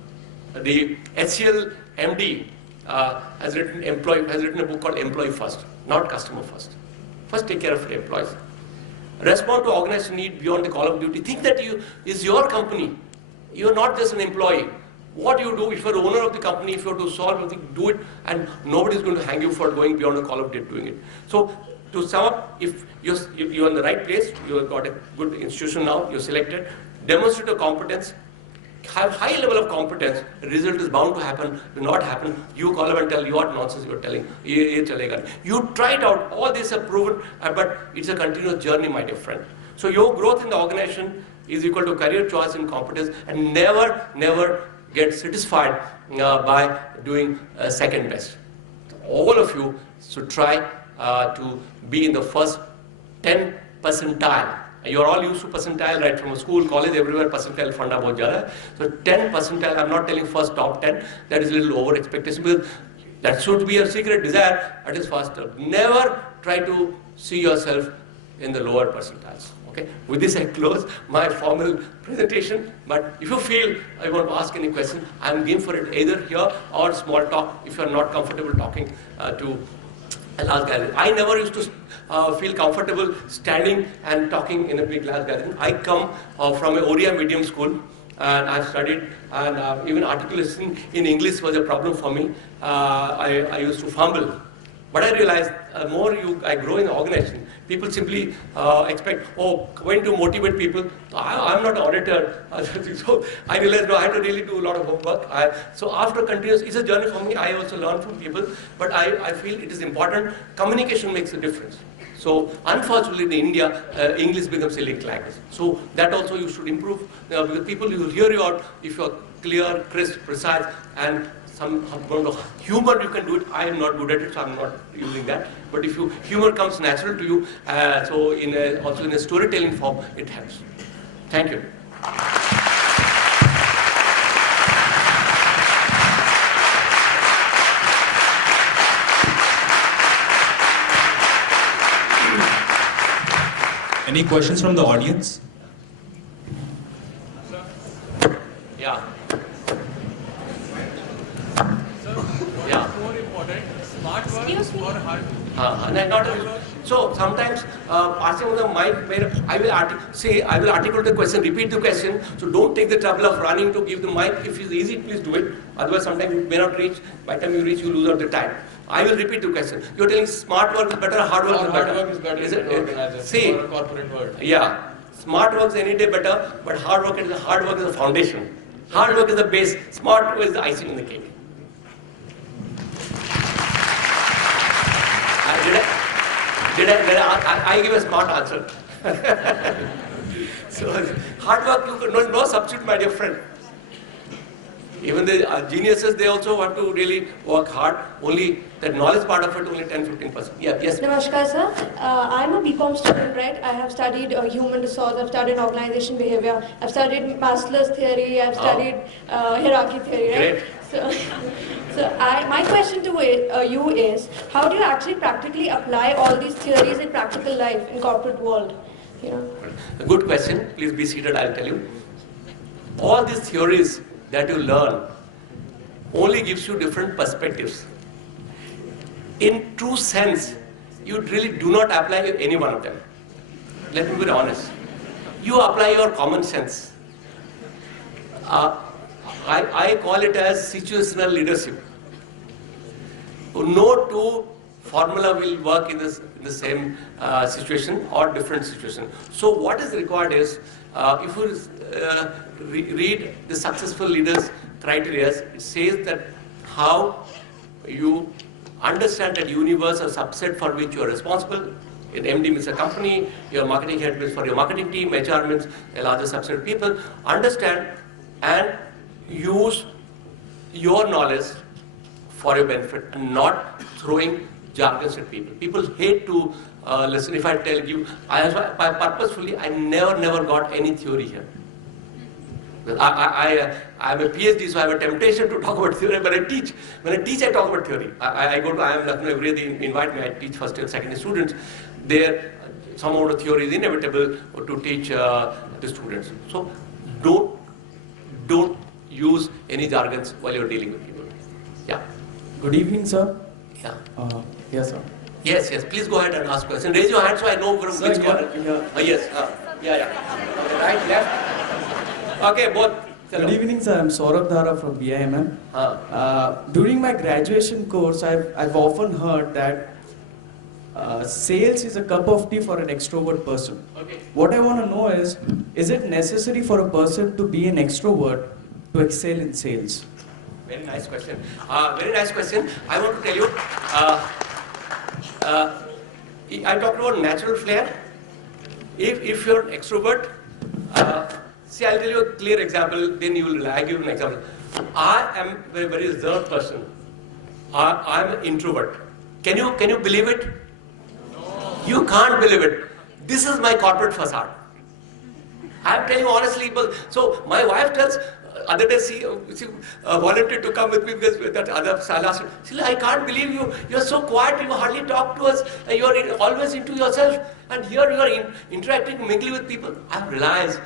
The HCL MD has written a book called Employee First, not Customer First. First take care of your employees. Respond to organization need beyond the call of duty. Think that is your company. You are not just an employee. What you do, if you are the owner of the company, if you have to solve something, do it, and nobody is going to hang you for going beyond the call of duty doing it. So to sum up, if you're in the right place, you've got a good institution now, you're selected, demonstrate your competence, have high level of competence, the result is bound to happen, will not happen, you call them and tell you what nonsense you're telling, you try it out, all these are proven, but it's a continuous journey, my dear friend. So your growth in the organization is equal to career choice and competence, and never get satisfied by doing second best. All of you should try to be in the first 10 percentile. You are all used to percentile, right from school, college, everywhere percentile funda bahut jyada. So 10 percentile, I'm not telling first top 10, that is a little over expectation because that should be a secret desire, at least faster. Never try to see yourself in the lower percentiles. Okay? With this I close my formal presentation, but if you feel I want to ask any question, I'm game for it either here or small talk if you are not comfortable talking to a large gathering. I never used to feel comfortable standing and talking in a big large gathering. I come from a Oriya medium school and I've studied, and even articulation in English was a problem for me. I used to fumble. But I realized more I grow in the organization, people simply expect, going to motivate people. I'm not an auditor. So I realized, no, I have to really do a lot of homework. So after continuous, it's a journey for me. I also learn from people, but I feel it is important. Communication makes a difference. So unfortunately in India, English becomes a linked language. So that also you should improve. Because people will hear you out if you are clear, crisp, precise, and some amount of humor you can do it. I am not good at it, so I'm not using that. But if humor comes natural to you, so also in a storytelling form, it helps. Thank you. Any questions from the audience? Yeah. So sometimes passing on the mic, I will articulate the question, repeat the question. So don't take the trouble of running to give the mic. If it's easy, please do it. Otherwise, sometimes you may not reach. By the time you reach, you lose out the time. I will repeat the question. You're telling smart work is better, hard work is better. Hard work is better. Is it? See, for a corporate world. Yeah, smart work is any day better, but hard work is the foundation. Hard work is the base. Smart work is the icing in the cake. I give a smart answer. So hard work, no substitute, my dear friend. Even the geniuses, they also want to really work hard. Only the knowledge part of it, only 10-15%. Yeah, yes. Namaskar, sir. I'm a BCom student, right? I have studied human resource, I've studied organization behavior, I've studied Maslow's theory, I've studied hierarchy theory, right? Great. My question to you is, how do you actually practically apply all these theories in practical life, in corporate world? You know? A good question. Please be seated, I'll tell you. All these theories that you learn only gives you different perspectives. In true sense, you really do not apply any one of them. Let me be honest. You apply your common sense. I call it as situational leadership. No two formula will work in the same situation or different situation. So what is required is, if you read the successful leaders' criteria, it says that how you understand that universe or subset for which you are responsible. An MD means a company, your marketing head means for your marketing team, HR means a larger subset of people. Understand and use your knowledge for your benefit and not throwing jargons at people. People hate to listen. If I tell you, I never got any theory here. I'm a PhD, so I have a temptation to talk about theory, but I teach. When I teach, I talk about theory. I go to IIM Lucknow every day, they invite me, I teach first and second year students. There, some amount of theory is inevitable to teach the students. So don't use any jargons while you're dealing with people. Yeah. Good evening, sir. Yeah. Yes, sir. Yes, please go ahead and ask questions. Raise your hand so I know from Sir, which corner. Yes. Yeah. Right, left. Okay, both. Good evening, sir. I'm Saurabh Dhara from BIMM. During my graduation course, I've often heard that sales is a cup of tea for an extrovert person. Okay. What I want to know is it necessary for a person to be an extrovert to excel in sales? Very nice question. Very nice question. I want to tell you, I talked about natural flair. If you're an extrovert, see, I'll tell you a clear example, then you will I'll give you an example. I am a very, very reserved person. I'm an introvert. Can you believe it? No. You can't believe it. This is my corporate facade. I'm telling you honestly, so my wife tells, other day she volunteered to come with me because that other Salah, I can't believe you're so quiet, you hardly talk to us, you're always into yourself, and here you are interacting, mingling with people. I've realized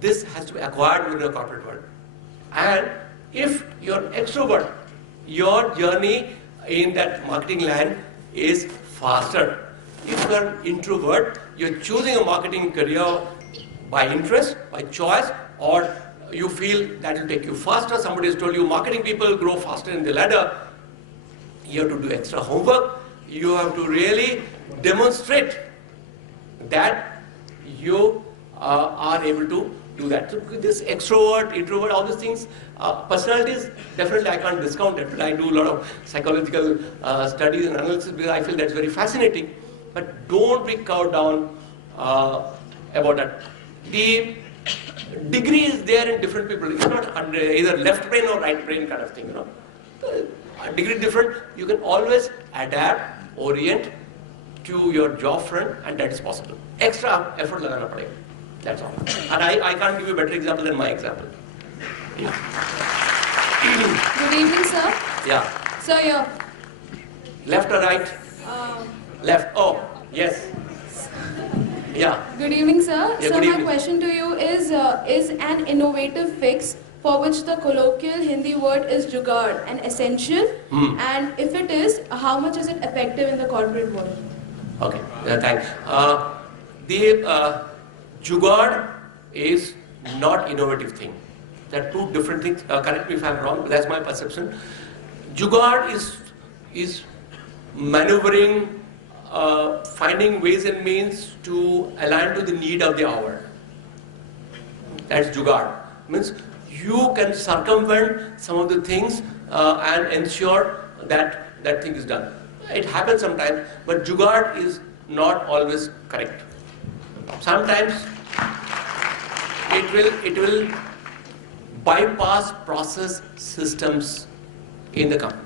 this has to be acquired within the corporate world. And if you're an extrovert, your journey in that marketing line is faster. If you're an introvert, you're choosing a marketing career by interest, by choice, or you feel that will take you faster. Somebody has told you marketing people grow faster in the ladder. You have to do extra homework. You have to really demonstrate that you are able to do that. So this extrovert, introvert, all these things, personalities, definitely I can't discount it, but I do a lot of psychological studies and analysis because I feel that's very fascinating. But don't be cowed down about that. The degree is there in different people. It's not either left brain or right brain kind of thing, you know. Degree different. You can always adapt, orient to your job front, and that is possible. Extra effort lagana padega. That's all. And I can't give you a better example than my example. Yeah. Good evening, sir. Yeah. Sir, your Left or right? Left. Oh, yes. Yeah. good evening, sir. Yeah, So good my evening. question to you is an innovative fix for which the colloquial Hindi word is jugaad an essential? And if it is, how much is it effective in the corporate world? Okay. Thanks. The jugaad is not innovative thing. There are two different things. Correct me if I'm wrong, but that's my perception. Jugaad is maneuvering, finding ways and means to align to the need of the hour. That's jugaad. Means you can circumvent some of the things and ensure that that thing is done. It happens sometimes, but jugaad is not always correct. Sometimes it will bypass process systems in the company.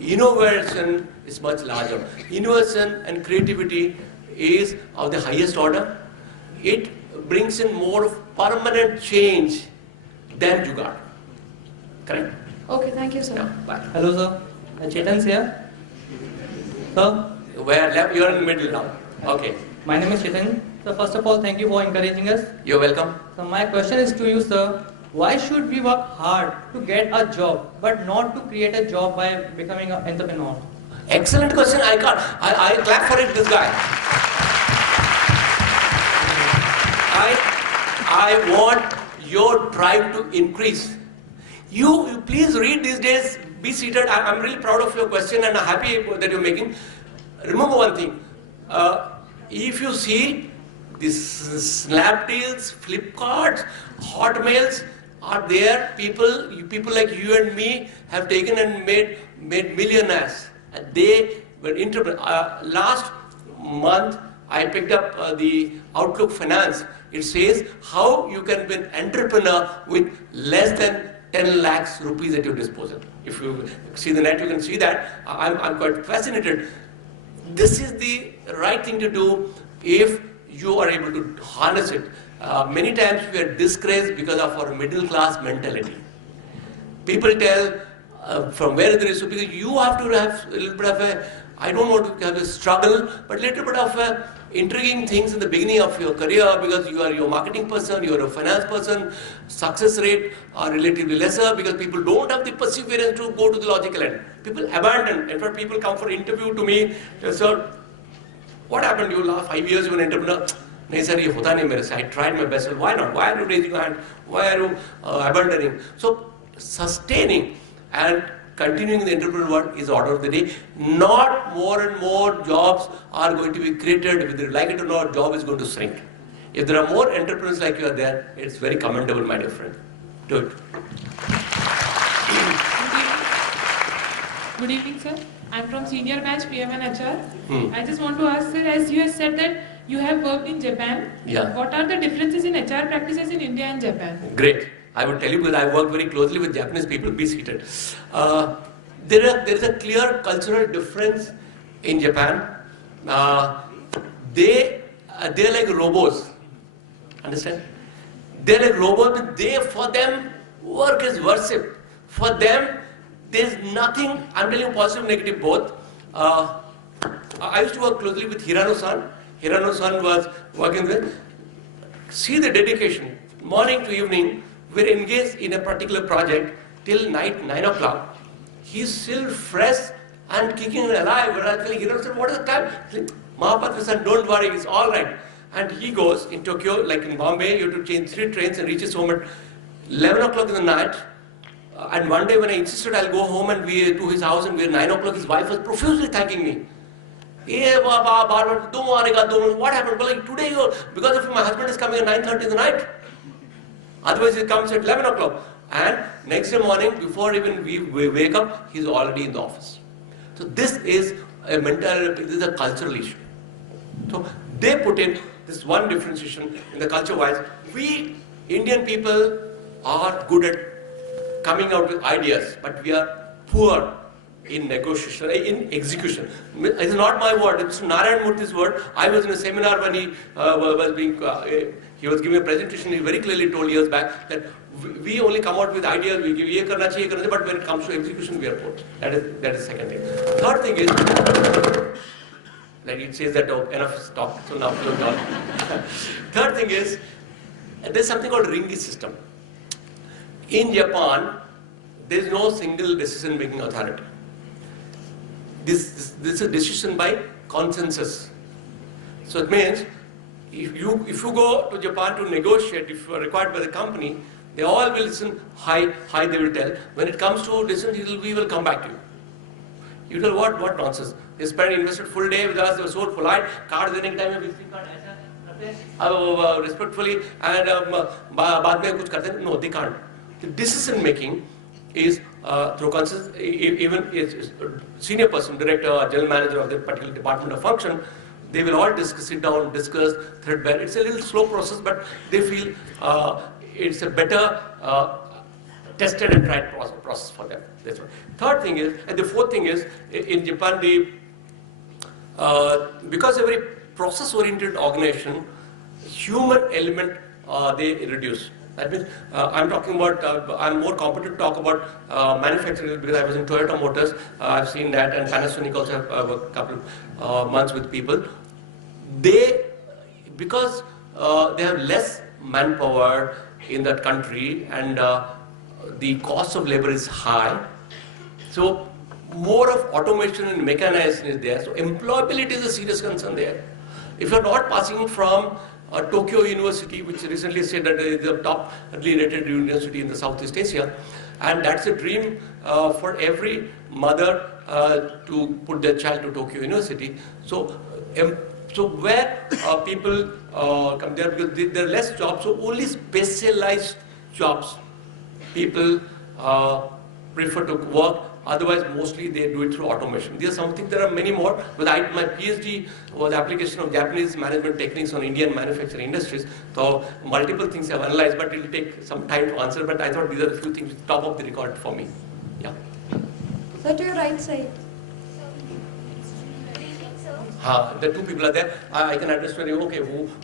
Innovation is much larger. Innovation and creativity is of the highest order. It brings in more permanent change than jugaad. Correct? Okay, thank you, sir. Yeah, bye. Hello, sir. Chetan's here. Sir, Where left? You're in the middle now. Okay. my name is Chetan. So first of all, thank you for encouraging us. You're welcome. So my question is to you, sir. Why should we work hard to get a job, but not to create a job by becoming an entrepreneur? Excellent question. I clap for it, this guy. I want your drive to increase. You please read these days, be seated. I'm really proud of your question and I'm happy that you're making. Remember one thing, if you see these Snapdeals, Flipkarts, Hotmails are there, people like you and me have taken and made millionaires. They were last month I picked up the Outlook Finance. It says how you can be an entrepreneur with less than 10 lakhs rupees at your disposal. If you see the net, you can see that. I'm quite fascinated. This is the right thing to do if you are able to harness it. Many times we are disgraced because of our middle class mentality. People tell from where there is, so because you have to have a little bit of a, I don't want to have a struggle, but a little bit of a intriguing things in the beginning of your career because you are your marketing person, you are a finance person, success rate are relatively lesser because people don't have the perseverance to go to the logical end. People abandon. In fact, people come for interview to me, they say, what happened to you last 5 years you were an entrepreneur? No, sir, ye hota nahi mere se. I tried my best. Why not? Why are you raising your hand? Why are you abandoning? So, sustaining and continuing the entrepreneurial work is order of the day. Not more and more jobs are going to be created. Whether you like it or not, job is going to shrink. If there are more entrepreneurs like you are there, it's very commendable, my dear friend. Do it. Good evening, sir. I'm from Senior Batch, PM and HR. I just want to ask, sir, as you have said that you have worked in Japan, what are the differences in HR practices in India and Japan? Great. I would tell you because I work very closely with Japanese people. Be seated. There is a clear cultural difference in Japan. They're like robots. Understand? They're like robots, but for them, work is worship. For them, there's nothing, I'm telling you positive, negative, both. I used to work closely with Hirano-san. Hirano-san was working with, see the dedication, morning to evening, we're engaged in a particular project till night, 9 o'clock. He's still fresh and kicking and alive. When I tell Hirano-san, what is the time? Mohapatra-san, don't worry, it's all right. And he goes in Tokyo, like in Bombay, you have to change 3 trains and reaches home at 11 o'clock in the night. And one day when I insisted I'll go home and to his house and we're 9 o'clock, his wife was profusely thanking me. What happened? Well, like today, because of my husband is coming at 9:30 in the night. Otherwise, he comes at 11 o'clock. And next day morning, before even we wake up, he's already in the office. So this is a mentality, this is a cultural issue. So they put in this one differentiation in the culture-wise. We Indian people are good at coming out with ideas, but we are poor in negotiation, in execution. It is not my word, it's Narayan Murthy's word. I was in a seminar when he was giving a presentation, he very clearly told years back that we only come out with ideas, we give ye karna chahiye, but when it comes to execution, we are poor. That is the second thing. Third thing is, like it says that enough talk, so now close down. Third thing is, there's something called ringi system. In Japan, there is no single decision-making authority. This is a decision by consensus. So it means if you go to Japan to negotiate, if you are required by the company, they all will listen, hi, they will tell. When it comes to decision, we will come back to you. You tell what nonsense. This parent invested full day with us, they were so polite, card deने के time में visiting card ऐसा respectfully and बाद में कुछ करते हैं. No, they can't. The decision making is through consensus. Even senior person, director or general manager of the particular department or function, they will all sit down, discuss, threadbare. It's a little slow process, but they feel it's a better tested and tried process for them. That's one. Third thing is, and the fourth thing is, in Japan, because a very process-oriented organization, human element they reduce. That means I'm talking about, I'm more competent to talk about manufacturing because I was in Toyota Motors. I've seen that, and Panasonic also have worked a couple of months with people. Because they have less manpower in that country and the cost of labor is high, so more of automation and mechanization is there. So employability is a serious concern there. If you're not passing from Tokyo University, which recently said that it is the top rated university in the Southeast Asia, and that's a dream for every mother to put their child to Tokyo University. So where people come there, because there are less jobs, so only specialized jobs people prefer to work. Otherwise, mostly they do it through automation. There are many more. But my PhD was application of Japanese management techniques on Indian manufacturing industries. So multiple things I've analyzed, but it will take some time to answer. But I thought these are a few things top of the record for me. Yeah. Sir, to your right side. The two people are there. I can address for you. Okay,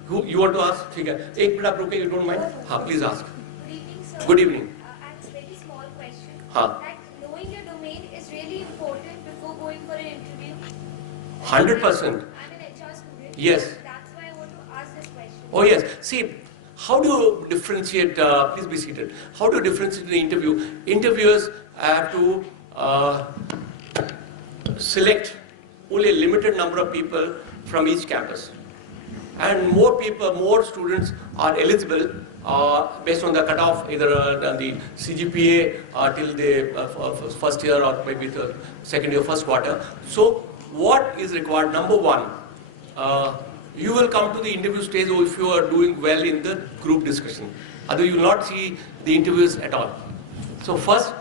who you want to ask? Okay. Ek minute aap ruke, you don't mind? Please ask. Good evening, sir. Good evening. A very small question. Huh. That knowing your domain is really important before going for an interview. 100%. I'm an HR student. Yes. That's why I want to ask this question. Oh yes. See, how do you differentiate? Please be seated. How do you differentiate the interview? Interviewers have to select only a limited number of people from each campus, and more students are eligible based on the cutoff, either the CGPA till the first year or maybe the second year, first quarter. So what is required? Number one, you will come to the interview stage if you are doing well in the group discussion. Otherwise, you will not see the interviews at all. So first,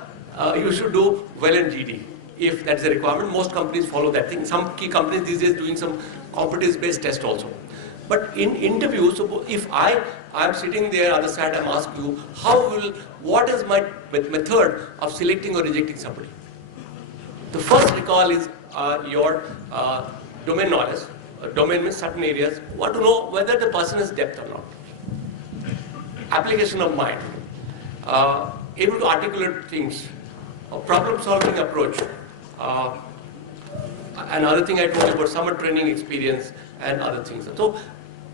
you should do well in GD. If that's a requirement, most companies follow that thing. Some key companies these days doing some competence-based test also. But in interviews, so if I'm sitting there other side, I'm asking you, what is my method of selecting or rejecting somebody? The first recall is your domain knowledge. Domain means certain areas. Want to know whether the person has depth or not. Application of mind. Able to articulate things. A problem-solving approach. Another thing I told you about summer training experience and other things. So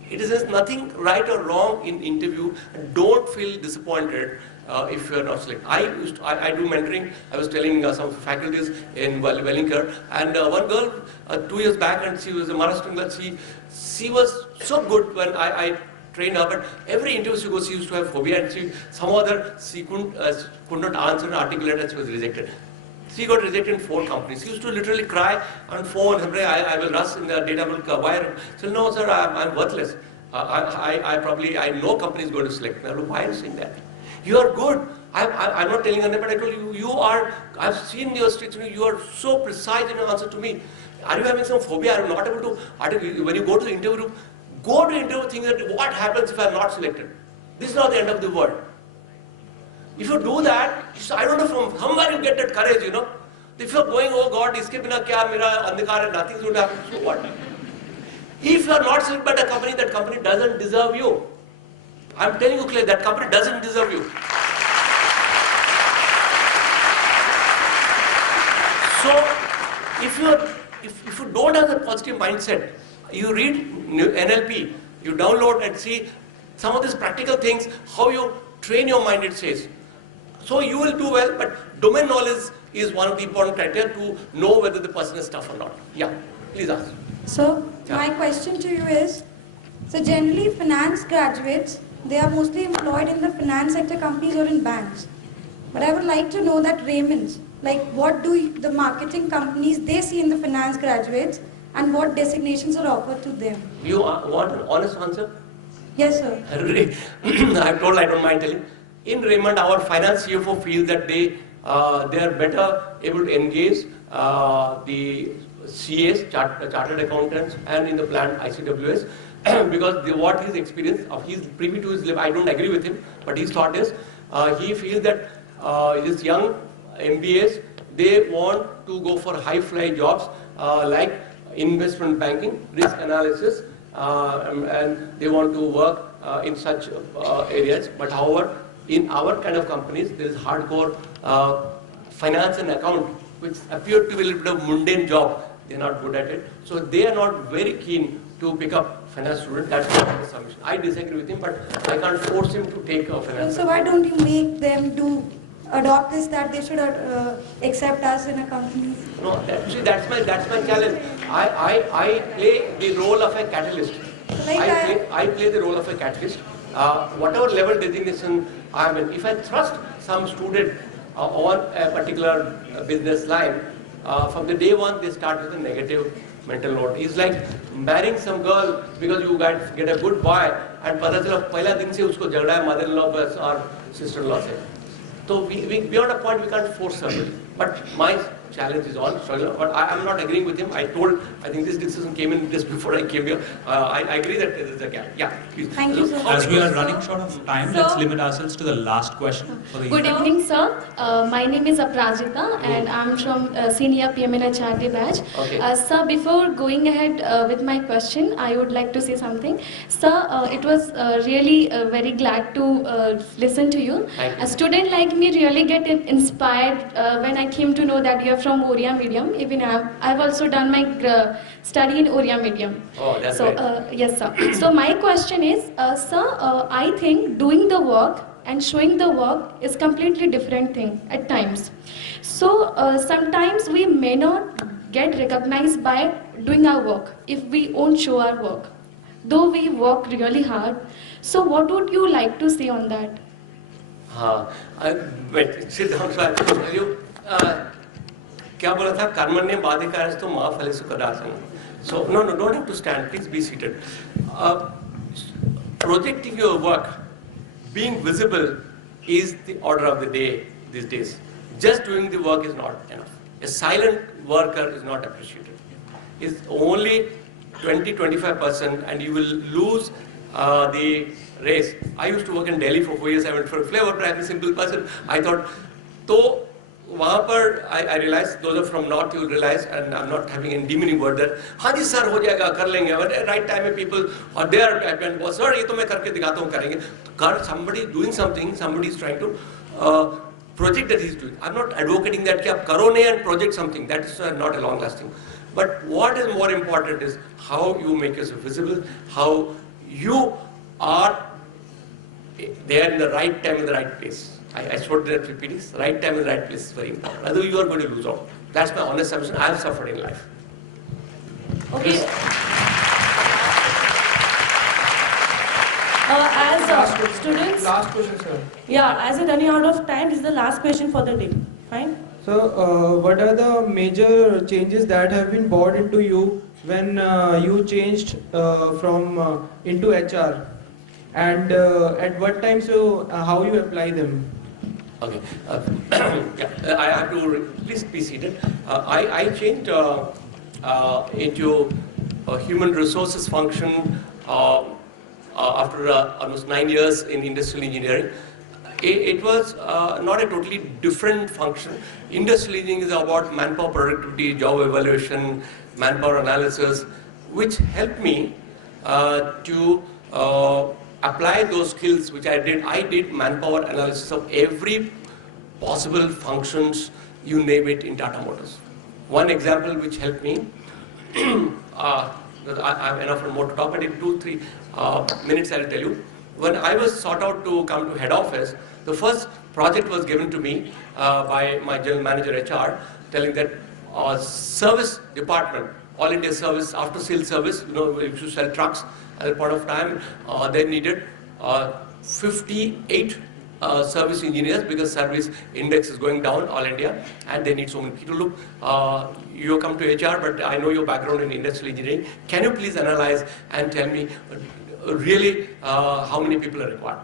it is nothing right or wrong in interview. Don't feel disappointed if you are not selected. I do mentoring. I was telling some faculties in Wellington, and one girl 2 years back, and she was a Maharashtrian girl. She was so good when I trained her, but every interview she goes, she used to have phobia, and she could not answer and articulate, and she was rejected. She got rejected in 4 companies. She used to literally cry on phone, I will rush in the data milk wire. She said, no sir, I'm worthless. I know company is going to select me. I said, why are you saying that? You are good. I'm not telling her that, but I told you, I've seen your statement, you are so precise in your answer to me. Are you having some phobia? Are you not able to articulate? When you go to the interview room, go to interview thinking that what happens if I'm not selected? This is not the end of the world. If you do that, I don't know from somewhere you get that courage, you know. If you're going, oh God, iske bina kya mera andhikar and nothing is going to happen, so what? If you're not selected by the company, that company doesn't deserve you. I'm telling you clearly, that company doesn't deserve you. So, if you don't have that positive mindset, you read NLP, you download and see some of these practical things, how you train your mind, it says. So you will do well, but domain knowledge is one of the important criteria to know whether the person is tough or not. Yeah, please ask. So, my question to you is, so generally finance graduates, they are mostly employed in the finance sector companies or in banks. But I would like to know that Raymond's, like what do the marketing companies, they see in the finance graduates and what designations are offered to them? You want an honest answer? Yes, sir. I'm told I don't mind telling. In Raymond, our finance CFO feels that they are better able to engage the CAs, chartered accountants, and in the planned ICWS, because what his experience, he's privy to his life. I don't agree with him, but his thought is, he feels that these young MBAs, they want to go for high-fly jobs like investment banking, risk analysis, and they want to work in such areas. But however, in our kind of companies, there is hardcore finance and account, which appear to be a little bit of mundane job. They're not good at it. So they are not very keen to pick up finance student. That's the submission. I disagree with him, but I can't force him to take a finance. So why don't you make them to adopt this, that they should accept us in a company? No, that's my challenge. I play the role of a catalyst. I play the role of a catalyst. Whatever level designation I am in, if I thrust some student on a particular business line, from the day one they start with a negative mental note. It's like marrying some girl because you get a good boy and पता चला पहला दिन से उसको झगड़ा है mother-in-law or sister-in-law से. So beyond a point we can't force somebody. But my challenge is on struggle. But I'm not agreeing with him. I think this decision came in just before I came here. I agree that there is a gap. Yeah, please. Thank you, sir. As we are running short of time, let's limit ourselves to the last question. For the Good evening, sir. My name is Aprajita and I'm from Senior PM in HR Batch. Okay. Sir, before going ahead with my question, I would like to say something. Sir, it was really very glad to listen to you. A student like me really get inspired when I came to know that you are from Oriya medium. Even I've also done my study in Oriya medium. Oh, that's so, right. Yes, sir. So my question is, sir, I think doing the work and showing the work is completely different thing at times. So sometimes we may not get recognized by doing our work if we won't show our work, though we work really hard. So what would you like to say on that? Wait, sit down. So I tell you, क्या बोला था? कर्मण्येन बाधिकारस्तु मा फलेषु कदाचन. So no, don't have to stand. Please be seated. Projecting your work, being visible, is the order of the day these days. Just doing the work is not enough. A silent worker is not appreciated. It's only 20-25%, and you will lose the race. I used to work in Delhi for 4 years. I went for a flavor, but I'm a simple person. I thought, so I realized, those are from north, you will realize, and I'm not having any demeaning word that, हाँ जी sir, हो जाएगा, कर लेंगे. But at right time, people are there and go, sir, ये तो मैं करके दिखाता हूँ, करेंगे. Somebody doing something, somebody is trying to project that he's doing. I'm not advocating that कि आप करो नहीं and project something. That is not a long-lasting. But what is more important is how you make yourself visible, how you are there in the right time in the right place. I showed that repeating. Right time and right place is very important. Otherwise, you are going to lose out. That's my honest assumption. I have suffered in life. Okay. As students. Last question, sir. Yeah, as we're running out of time, this is the last question for the day. Fine. So, what are the major changes that have been brought into you when you changed from into HR? And at what time, so how you apply them? Okay, yeah, I have to, please be seated. I changed into a human resources function after almost 9 years in industrial engineering. It was not a totally different function. Industrial engineering is about manpower productivity, job evaluation, manpower analysis, which helped me to apply those skills which I did. I did manpower analysis of every possible functions, you name it, in Tata Motors. One example which helped me, I have enough more to talk, but in 2-3 minutes I'll tell you. When I was sought out to come to head office, the first project was given to me by my general manager HR, telling that service department, all India service, after sales service, if you sell trucks, at a point of time, they needed 58 service engineers because service index is going down all India, and they need so many people. Look, you come to HR, but I know your background in industrial engineering. Can you please analyze and tell me really how many people are required?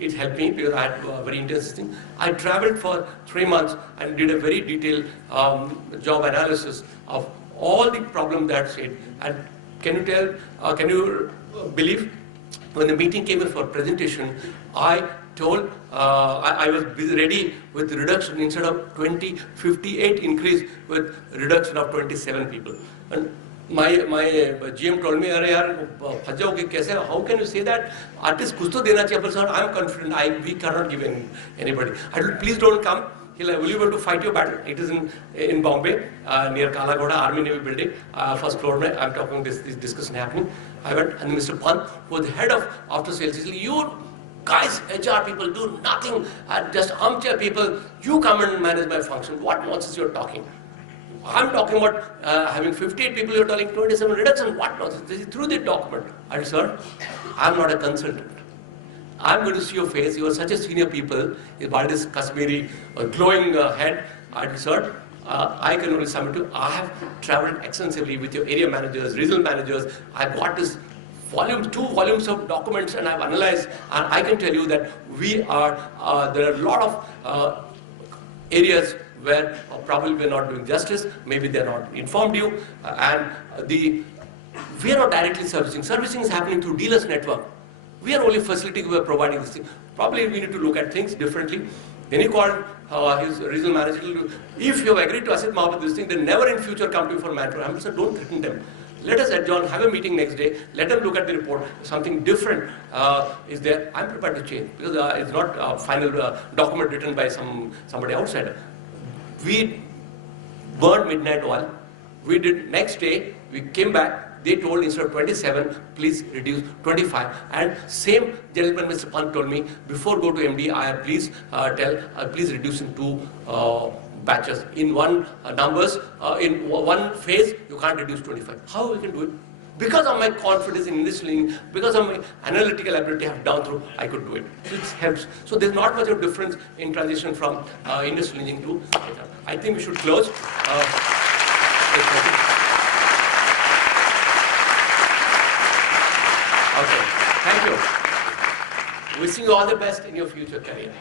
It helped me because I had a very intense thing. I traveled for 3 months and did a very detailed job analysis of all the problems that said. And can you believe, when the meeting came in for presentation, I told I was ready with reduction instead of 20, 58 increase with reduction of 27 people. And my GM told me, "Arey yaar, how can you say that? At least kuch to dena chahiye." But sir, I am confident. We cannot give anybody. I told, please don't come. He'll will you be able to fight your battle? It is in Bombay, near Kalagoda Army Navy building, first floor. I'm talking this discussion happening. I went, and Mr. Pant, who was the head of after sales, he said, "You guys, HR people do nothing, just armchair people. You come and manage my function. What nonsense you're talking? I'm talking about having 58 people, you're telling 27 reduction. What nonsense? This is through the document." I said, "Sir, I'm not a consultant. I'm going to see your face. You are such a senior people. About this Kashmiri glowing head." I said, "Sir, I can only submit to you. I have traveled extensively with your area managers, regional managers. I got this two volumes of documents, and I've analyzed, and I can tell you that there are a lot of areas where probably we're not doing justice, maybe they're not informed you, and we are not directly servicing. Servicing is happening through dealers network. We are only facilitating, we are providing this thing. Probably we need to look at things differently." Then he called his regional manager. "If you have agreed to Asit Mohapatra this thing, then never in future come to you for manpower." I said, "Don't threaten them. Let us adjourn, have a meeting next day, let them look at the report. Something different is there. I'm prepared to change, because it's not a final document written by somebody outsider." We burned midnight oil. We did next day, we came back. They told instead of 27, please reduce 25. And same gentleman, Mr. Pant, told me, before go to MD, please please reduce in 2 batches. In one numbers, in one phase, you can't reduce 25. How we can do it? Because of my confidence in industrial engineering, because of my analytical ability I have down through, I could do it. So it helps. So there's not much of difference in transition from industrial engineering to HR. I think we should close. Okay, thank you. Wishing you all the best in your future career.